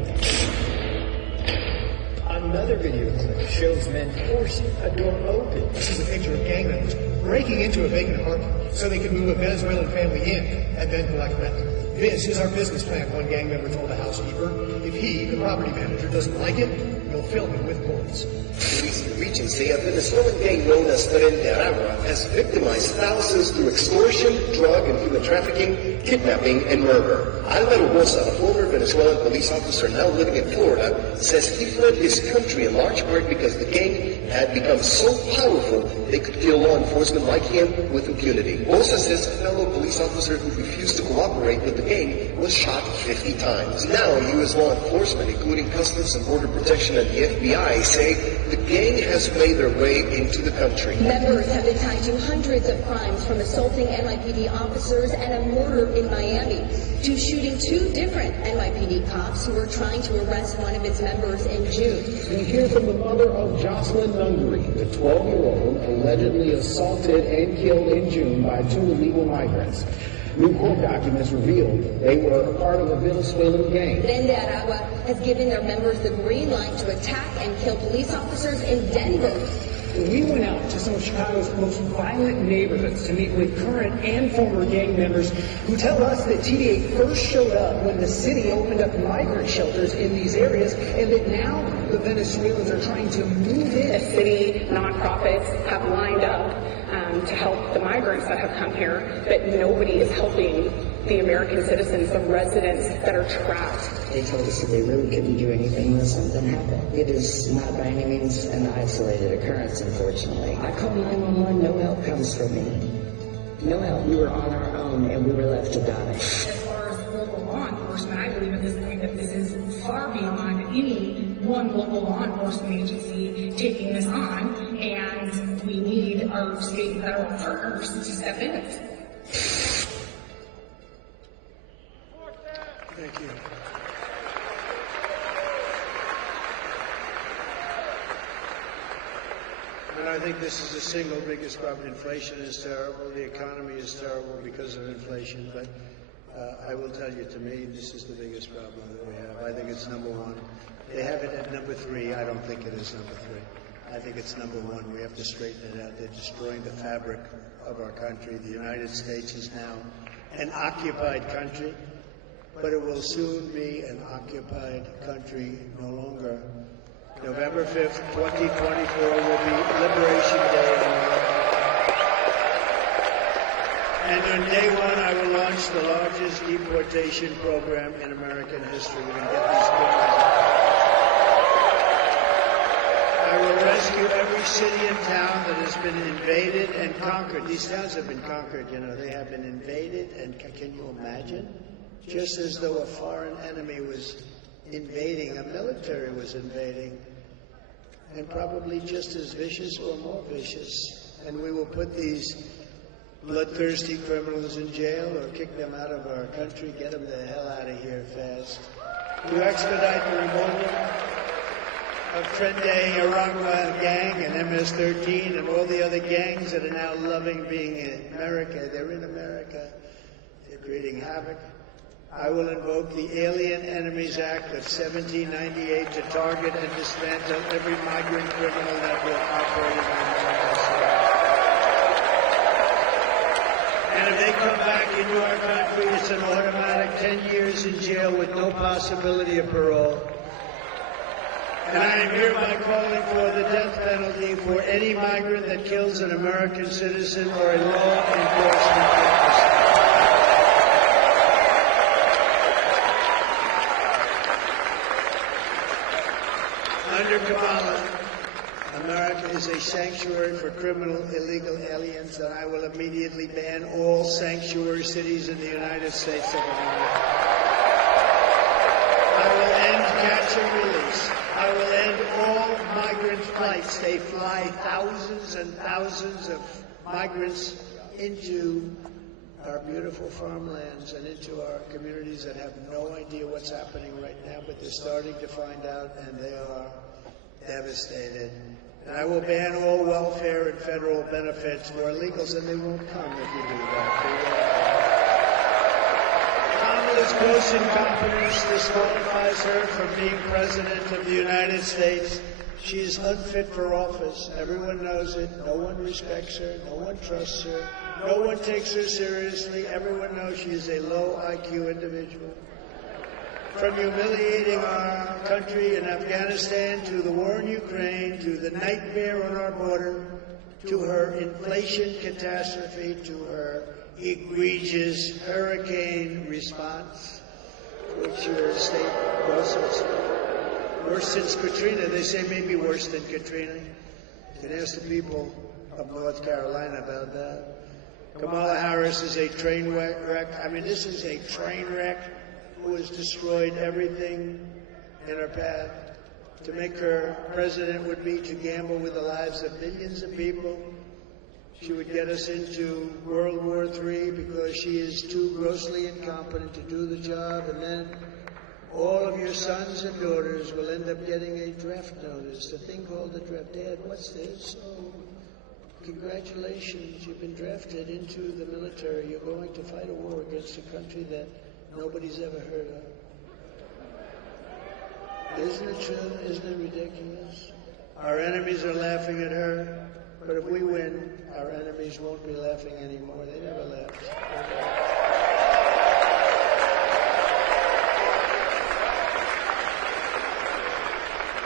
Another video clip shows men forcing a door open. This is a picture of gang members breaking into a vacant apartment so they could move a Venezuelan family in and then collect rent. This is our business plan, one gang member told the housekeeper. If he, the property manager, doesn't like it, we'll fill him with bullets. Police in the region say a Venezuelan gang known as Trende Aragua has victimized thousands through extortion, drug and human trafficking, kidnapping, and murder. Alvaro Rosa, a former Venezuelan police officer now living in Florida, says he fled his country in large part because the gang had become so powerful they could kill law enforcement like him with impunity. Rosa says a fellow police officer who refused to cooperate with the gang was shot 50 times. Now, U.S. law enforcement, including Customs and Border Protection and the FBI, say the gang has made their way into the country. Members have been tied to hundreds of crimes, from assaulting NYPD officers and a murder in Miami, to shooting 2 different NYPD cops who were trying to arrest one of its members in June. We hear from the mother of Jocelyn Nungary, the 12-year-old allegedly assaulted and killed in June by 2 illegal migrants. New court documents revealed they were a part of a Venezuelan gang. Tren de Aragua has given their members the green light to attack and kill police officers in Denver. We went out to some of Chicago's most violent neighborhoods to meet with current and former gang members who tell us that TDA first showed up when the city opened up migrant shelters in these areas, and that now the Venezuelans are trying to move in. The city nonprofits have lined up to help the migrants that have come here, but nobody is helping the American citizens, the residents that are trapped. They told us that they really couldn't do anything unless something happened. It is not by any means an isolated occurrence, unfortunately. I called 911, no help comes from me. No help. We were on our own and we were left to die. As far as local law enforcement, I believe at this point that this is far beyond any one local law enforcement agency taking this on, and we need our state and federal partners to step in. Thank you. And I think this is the single biggest problem. Inflation is terrible. The economy is terrible because of inflation. But I will tell you, to me, this is the biggest problem that we have. I think it's number one. They have it at number 3. I don't think it is number 3. I think it's number 1. We have to straighten it out. They're destroying the fabric of our country. The United States is now an occupied country, but it will soon be an occupied country no longer. November 5th, 2024 will be Liberation Day in America. And on day 1, I will launch the largest deportation program in American history. We're going to get these criminals out. I will rescue every city and town that has been invaded and conquered. These towns have been conquered, you know. They have been invaded, and can you imagine? Just as though a foreign enemy was invading, a military was invading, and probably just as vicious or more vicious. And we will put these bloodthirsty criminals in jail or kick them out of our country, get them the hell out of here fast. To expedite the removal of Tren de Aragua gang and MS-13 and all the other gangs that are now loving being in America. They're in America. They're creating havoc. I will invoke the Alien Enemies Act of 1798 to target and dismantle every migrant criminal that will operate in America. And if they come back into our country, it's an automatic 10 years in jail with no possibility of parole. And I am hereby calling for the death penalty for any migrant that kills an American citizen or a law enforcement officer. Under Kamala, America is a sanctuary for criminal illegal aliens, and I will immediately ban all sanctuary cities in the United States of America. I will end catch and release. I will end all migrant flights. They fly thousands and thousands of migrants into our beautiful farmlands and into our communities that have no idea what's happening right now, but they're starting to find out, and they are devastated. And I will ban all welfare and federal benefits for illegals, and they won't come if you do that. Kamala's gross incompetence disqualifies her from being president of the United States. She is unfit for office. Everyone knows it. No one respects her. No one trusts her. No one takes her seriously. Everyone knows she is a low IQ individual. From humiliating our country in Afghanistan to the war in Ukraine to the nightmare on our border to her inflation catastrophe to her egregious hurricane response, which your state was worse since Katrina. They say maybe worse than Katrina. You can ask the people of North Carolina about that. Kamala Harris is a train wreck. I mean, this is a train wreck who has destroyed everything in her path. To make her president would be to gamble with the lives of millions of people. She would get us into World War III because she is too grossly incompetent to do the job, and then all of your sons and daughters will end up getting a draft notice, a thing called a draft. Dad, what's this? Oh, congratulations, you've been drafted into the military. You're going to fight a war against a country that nobody's ever heard of. Isn't it true? Isn't it ridiculous? Our enemies are laughing at her, but if we win, our enemies won't be laughing anymore. They never laughed.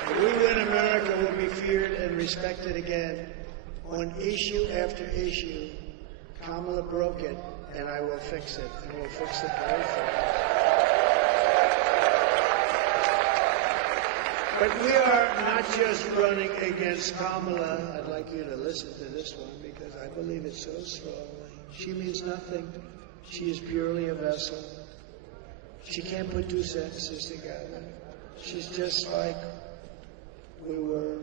If we win, America will be feared and respected again. On issue after issue, Kamala broke it, and I will fix it, and we'll fix it very fast. But we are not just running against Kamala. I'd like you to listen to this one because I believe it so strongly. She means nothing. She is purely a vessel. She can't put two sentences together. She's just like we were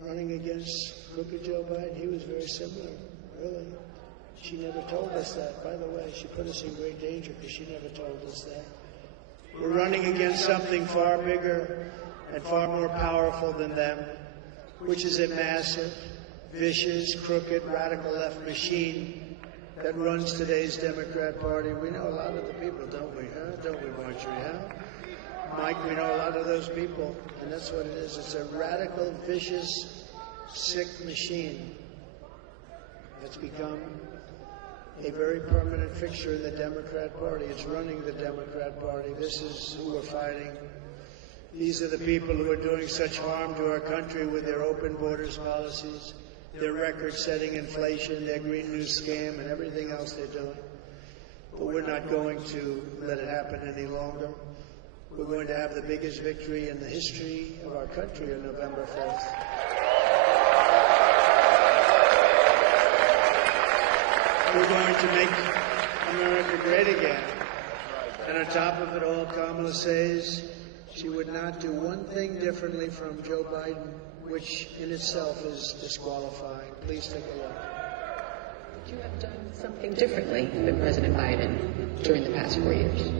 running against crooked Joe Biden. He was very similar, really. She never told us that. By the way, she put us in great danger because she never told us that. We're running against something far bigger and far more powerful than them, which is a massive, vicious, crooked, radical left machine that runs today's Democrat Party. We know a lot of the people, don't we? Huh? Don't we, Marjorie? Huh? Mike, we know a lot of those people, and that's what it is. It's a radical, vicious, sick machine that's become a very permanent fixture in the Democrat Party. It's running the Democrat Party. This is who we're fighting. These are the people who are doing such harm to our country with their open borders policies, their record-setting inflation, their Green New scam, and everything else they're doing. But we're not going to let it happen any longer. We're going to have the biggest victory in the history of our country on November 5th. We're going to make America great again. And on top of it all, Kamala says she would not do one thing differently from Joe Biden, which in itself is disqualifying. Please take a look. Would you have done something differently than President Biden during the past 4 years?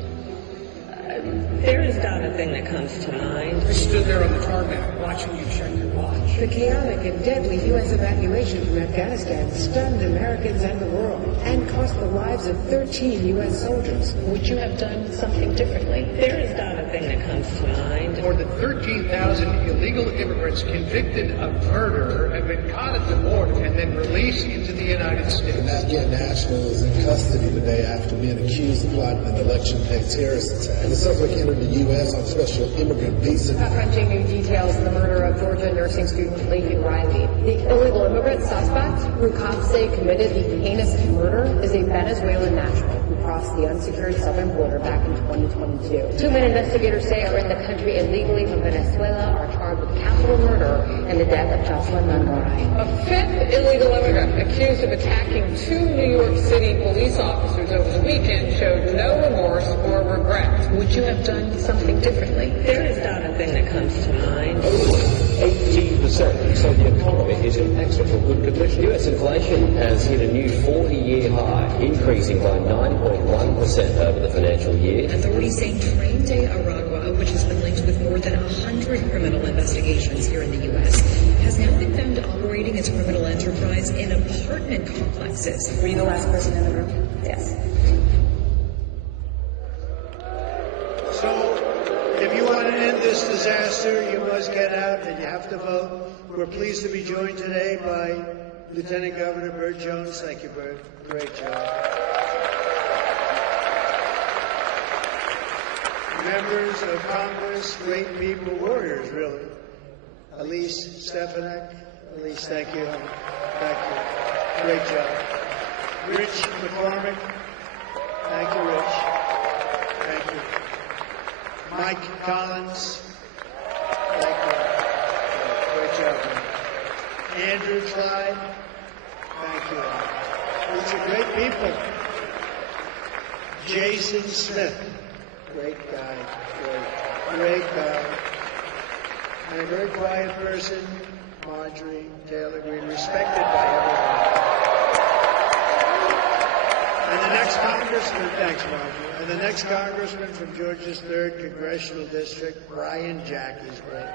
There is not a thing that comes to mind. I stood there on the tarmac watching you check your watch. The chaotic and deadly U.S. evacuation from Afghanistan stunned Americans and the world and cost the lives of 13 U.S. soldiers. Would you have done something differently? There is not a thing that comes to mind. More than 13,000 illegal immigrants convicted of murder have been caught at the border and then released into the United States. An Afghan national is in custody today after being accused of plotting an election-day terrorist attack. The subject entered the U.S. on special immigrant visa. Crunching new details of the murder of Georgia nursing student Layton Riley. The illegal immigrant suspect, who cops say committed the heinous murder, is a Venezuelan national who crossed the unsecured southern border back in 2022. 2 men investigators say are in the country illegally from Venezuela are charged with capital murder and the death of Jocelyn Nungaray. A fifth illegal immigrant accused of attacking 2 New York City police officers over the weekend showed no remorse or regret. Would you have done something differently? There is not a thing that comes to mind. 18%, so the economy is in excellent good condition. US inflation has hit a new 40-year high, increasing by 9.1% over the financial year. Authorities say Train de Aragua, which has been linked with more than 100 criminal investigations here in the U.S., has now been found operating its criminal enterprise in apartment complexes. Were you the last person in the room? Yes. So, if you want to end this disaster, you must get out and you have to vote. We're pleased to be joined today by Lieutenant Governor Burt Jones. Thank you, Burt. Great job. Members of Congress, great people, warriors, really. Elise Stefanik. Elise, thank you. Thank you. Great job. Rich McCormick. Thank you, Rich. Thank you. Mike Collins. Thank you. Great job. Andrew Clyde. Thank you. These are great people. Jason Smith. Great guy. Great guy. And a very quiet person, Marjorie Taylor Greene, respected by everyone. And the next congressman, thanks, Roger. And the next congressman from Georgia's 3rd Congressional District, Brian Jack, is great.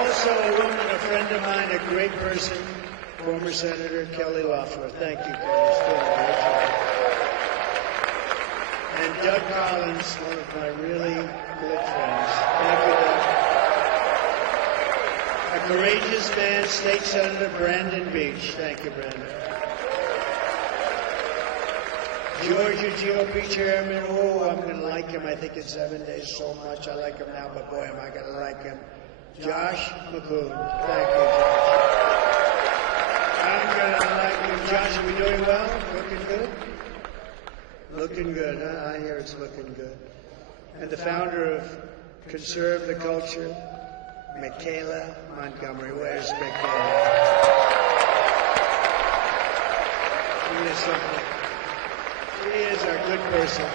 Also a woman, a friend of mine, a great person, former Senator Kelly Loeffler. Thank you, Kelly. It's been a great job. And Doug Collins, one of my really good friends. Thank you, Doug. A courageous man, State Senator Brandon Beach. Thank you, Brandon. Georgia GOP Chairman, I'm going to like him, I think, in 7 days so much. I like him now, but boy, am I going to like him. Josh McCoon. Thank you, Josh. I'm going to like him. Josh, are we doing well? Looking good? Looking good, huh? I hear it's looking good. And the founder of Conserve the Culture, Michaela Montgomery. Where's Michaela? Give me something. She is our good person.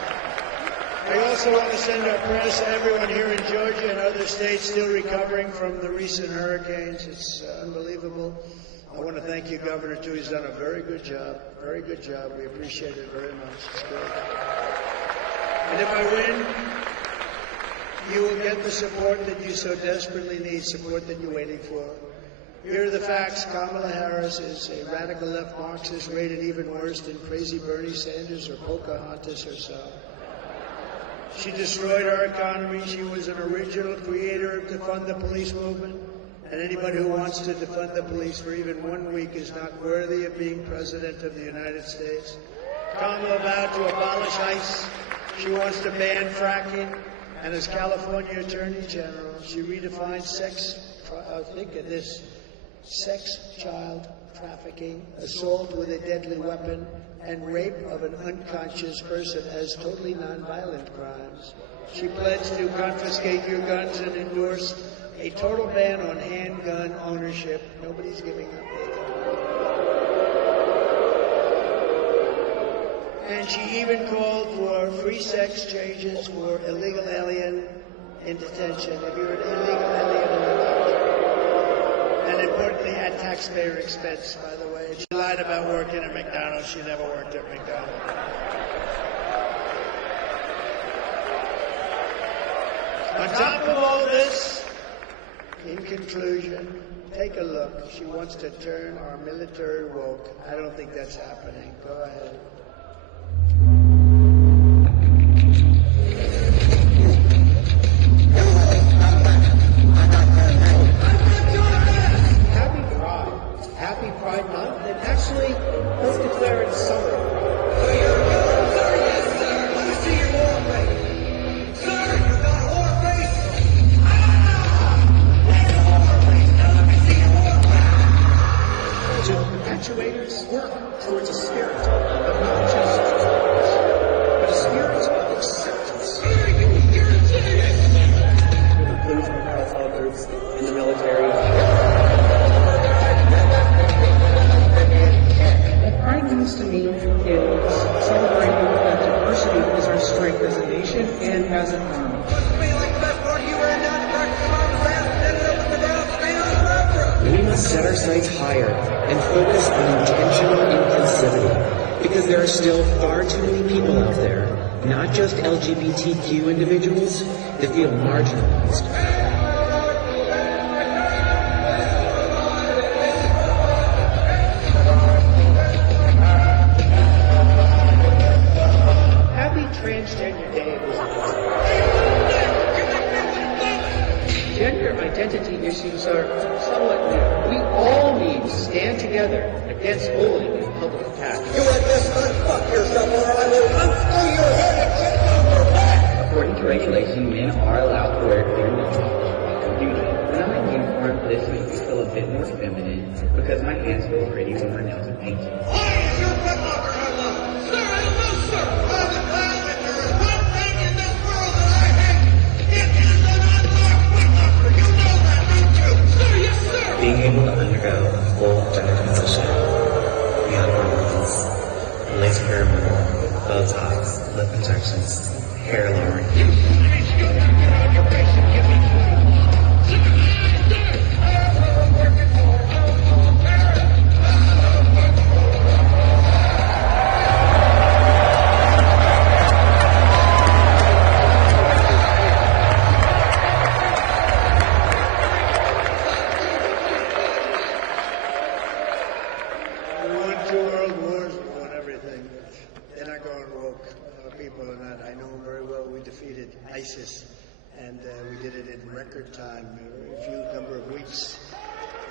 I also want to send our prayers to everyone here in Georgia and other states still recovering from the recent hurricanes. It's unbelievable. I want to thank you, Governor, too. He's done a very good job. Very good job. We appreciate it very much. It's good. And if I win, you will get the support that you so desperately need, support that you're waiting for. Here are the facts. Kamala Harris is a radical left Marxist, rated even worse than crazy Bernie Sanders or Pocahontas herself. She destroyed our economy. She was an original creator to fund the police movement. And anybody who wants to defund the police for even 1 week is not worthy of being President of the United States. Kamala vowed to abolish ICE. She wants to ban fracking. And as California Attorney General, she redefined sex, think of this, sex, child trafficking, assault with a deadly weapon, and rape of an unconscious person as totally nonviolent crimes. She pledged to confiscate your guns and endorse a total ban on handgun ownership. Nobody's giving up their gun. And she even called for free sex changes for illegal alien in detention. If you're an illegal alien in the country. And importantly, at taxpayer expense, by the way. She lied about working at McDonald's. She never worked at McDonald's. On top of all this, in conclusion, take a look. She wants to turn our military woke. I don't think that's happening. Go ahead. Happy Pride Month, and actually, let's declare it summer Pride. To perpetuators, work towards a spirit of not just tolerance, but a spirit of acceptance. With inclusion of parallel groups in the military. Pride means to me is celebrating that diversity is our strength as a nation and as an army. We must set our sights higher and focus on intentional inclusivity, because there are still far too many people out there, not just LGBTQ individuals, that feel marginalized. Transgender Day was gender identity issues are somewhat new. We all need to stand together against bullying and public attack. You had best unfuck yourself or I will unscrew your head and kick off your back! According to regulation, men are allowed to wear clear uniforms on duty. When I'm in uniform, this makes me feel a bit more feminine because my hands feel pretty when my nails are painted. I am your footlocker, outlaw! Sir, I don't know, sir! I'm the clown that there is one thing in this world that I hate! It is an unlocked footlocker! You know that, don't you? Sir, yes, sir! Being able to undergo a full gender transition beyond hormones, laser hair removal, Botox, lip injections, hair lowering.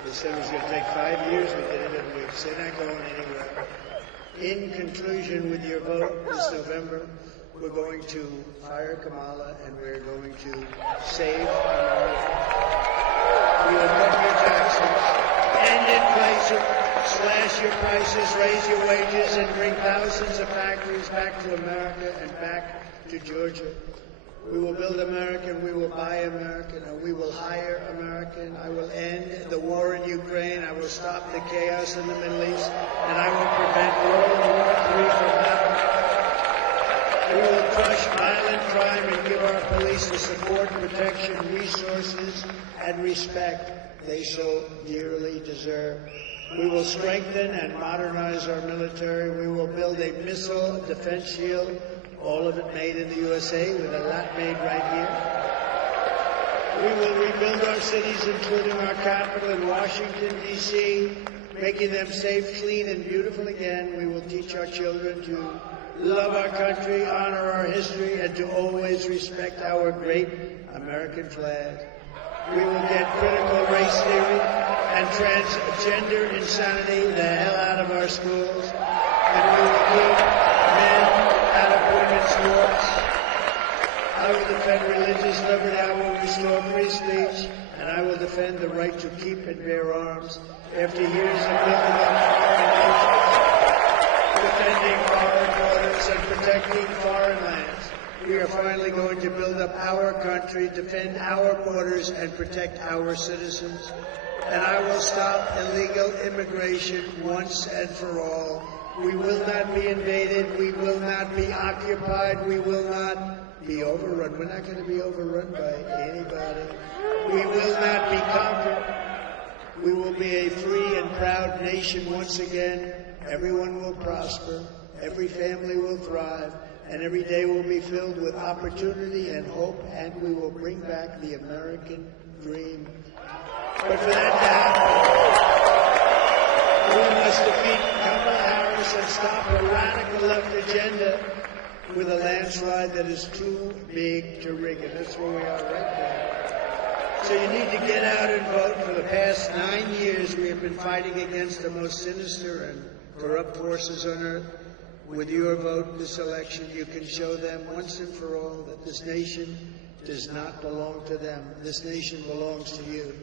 They said it was going to take 5 years. We did it in weeks. They're not going anywhere. In conclusion, with your vote this November, we're going to fire Kamala and we're going to save America. We will cut your taxes, end inflation, slash your prices, raise your wages, and bring thousands of factories back to America and back to Georgia. We will build American, we will buy American, and we will hire American. I will end the war in Ukraine. I will stop the chaos in the Middle East, and I will prevent World War III from happening. We will crush violent crime and give our police the support, protection, resources, and respect they so dearly deserve. We will strengthen and modernize our military. We will build a missile defense shield, all of it made in the USA, with a lot made right here. We will rebuild our cities, including our capital in Washington, D.C., making them safe, clean, and beautiful again. We will teach our children to love our country, honor our history, and to always respect our great American flag. We will get critical race theory and transgender insanity the hell out of our schools, and we will keep men out of women's sports. I will defend religious liberty. I will restore free speech, and I will defend the right to keep and bear arms. After years of building up foreign nations, defending foreign borders, and protecting foreign lands, we are finally going to build up our country, defend our borders, and protect our citizens. And I will stop illegal immigration once and for all. We will not be invaded. We will not be occupied. We will not be overrun. We're not going to be overrun by anybody. We will not be conquered. We will be a free and proud nation once again. Everyone will prosper. Every family will thrive. And every day will be filled with opportunity and hope. And we will bring back the American dream. But for that to happen, we must defeat Kamala Harris and stop a radical left agenda with a landslide that is too big to rig. And that's where we are right now. So you need to get out and vote. For the past 9 years, we have been fighting against the most sinister and corrupt forces on earth. With your vote this election, you can show them once and for all that this nation does not belong to them. This nation belongs to you.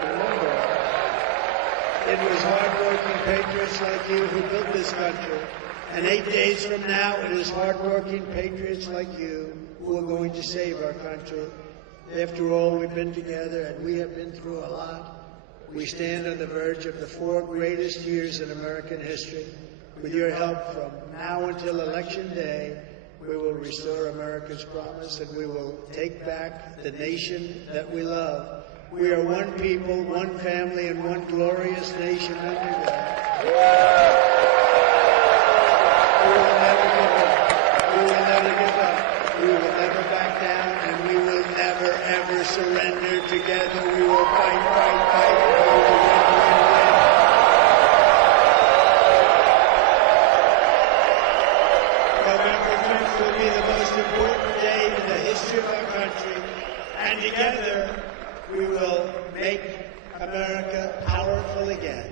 Remember, it was hard-working patriots like you who built this country. And 8 days from now, it is hard-working patriots like you who are going to save our country. After all, we've been together and we have been through a lot. We stand on the verge of the 4 greatest years in American history. With your help from now until Election Day, we will restore America's promise and we will take back the nation that we love. We are one people, one family, and one glorious nation under God. We will never give up. We will never give up. We will never back down, and we will never, ever surrender. Together we will fight, fight, fight. We will win, win, win. November 5th will be the most important day in the history of our country, and together we will make America powerful again.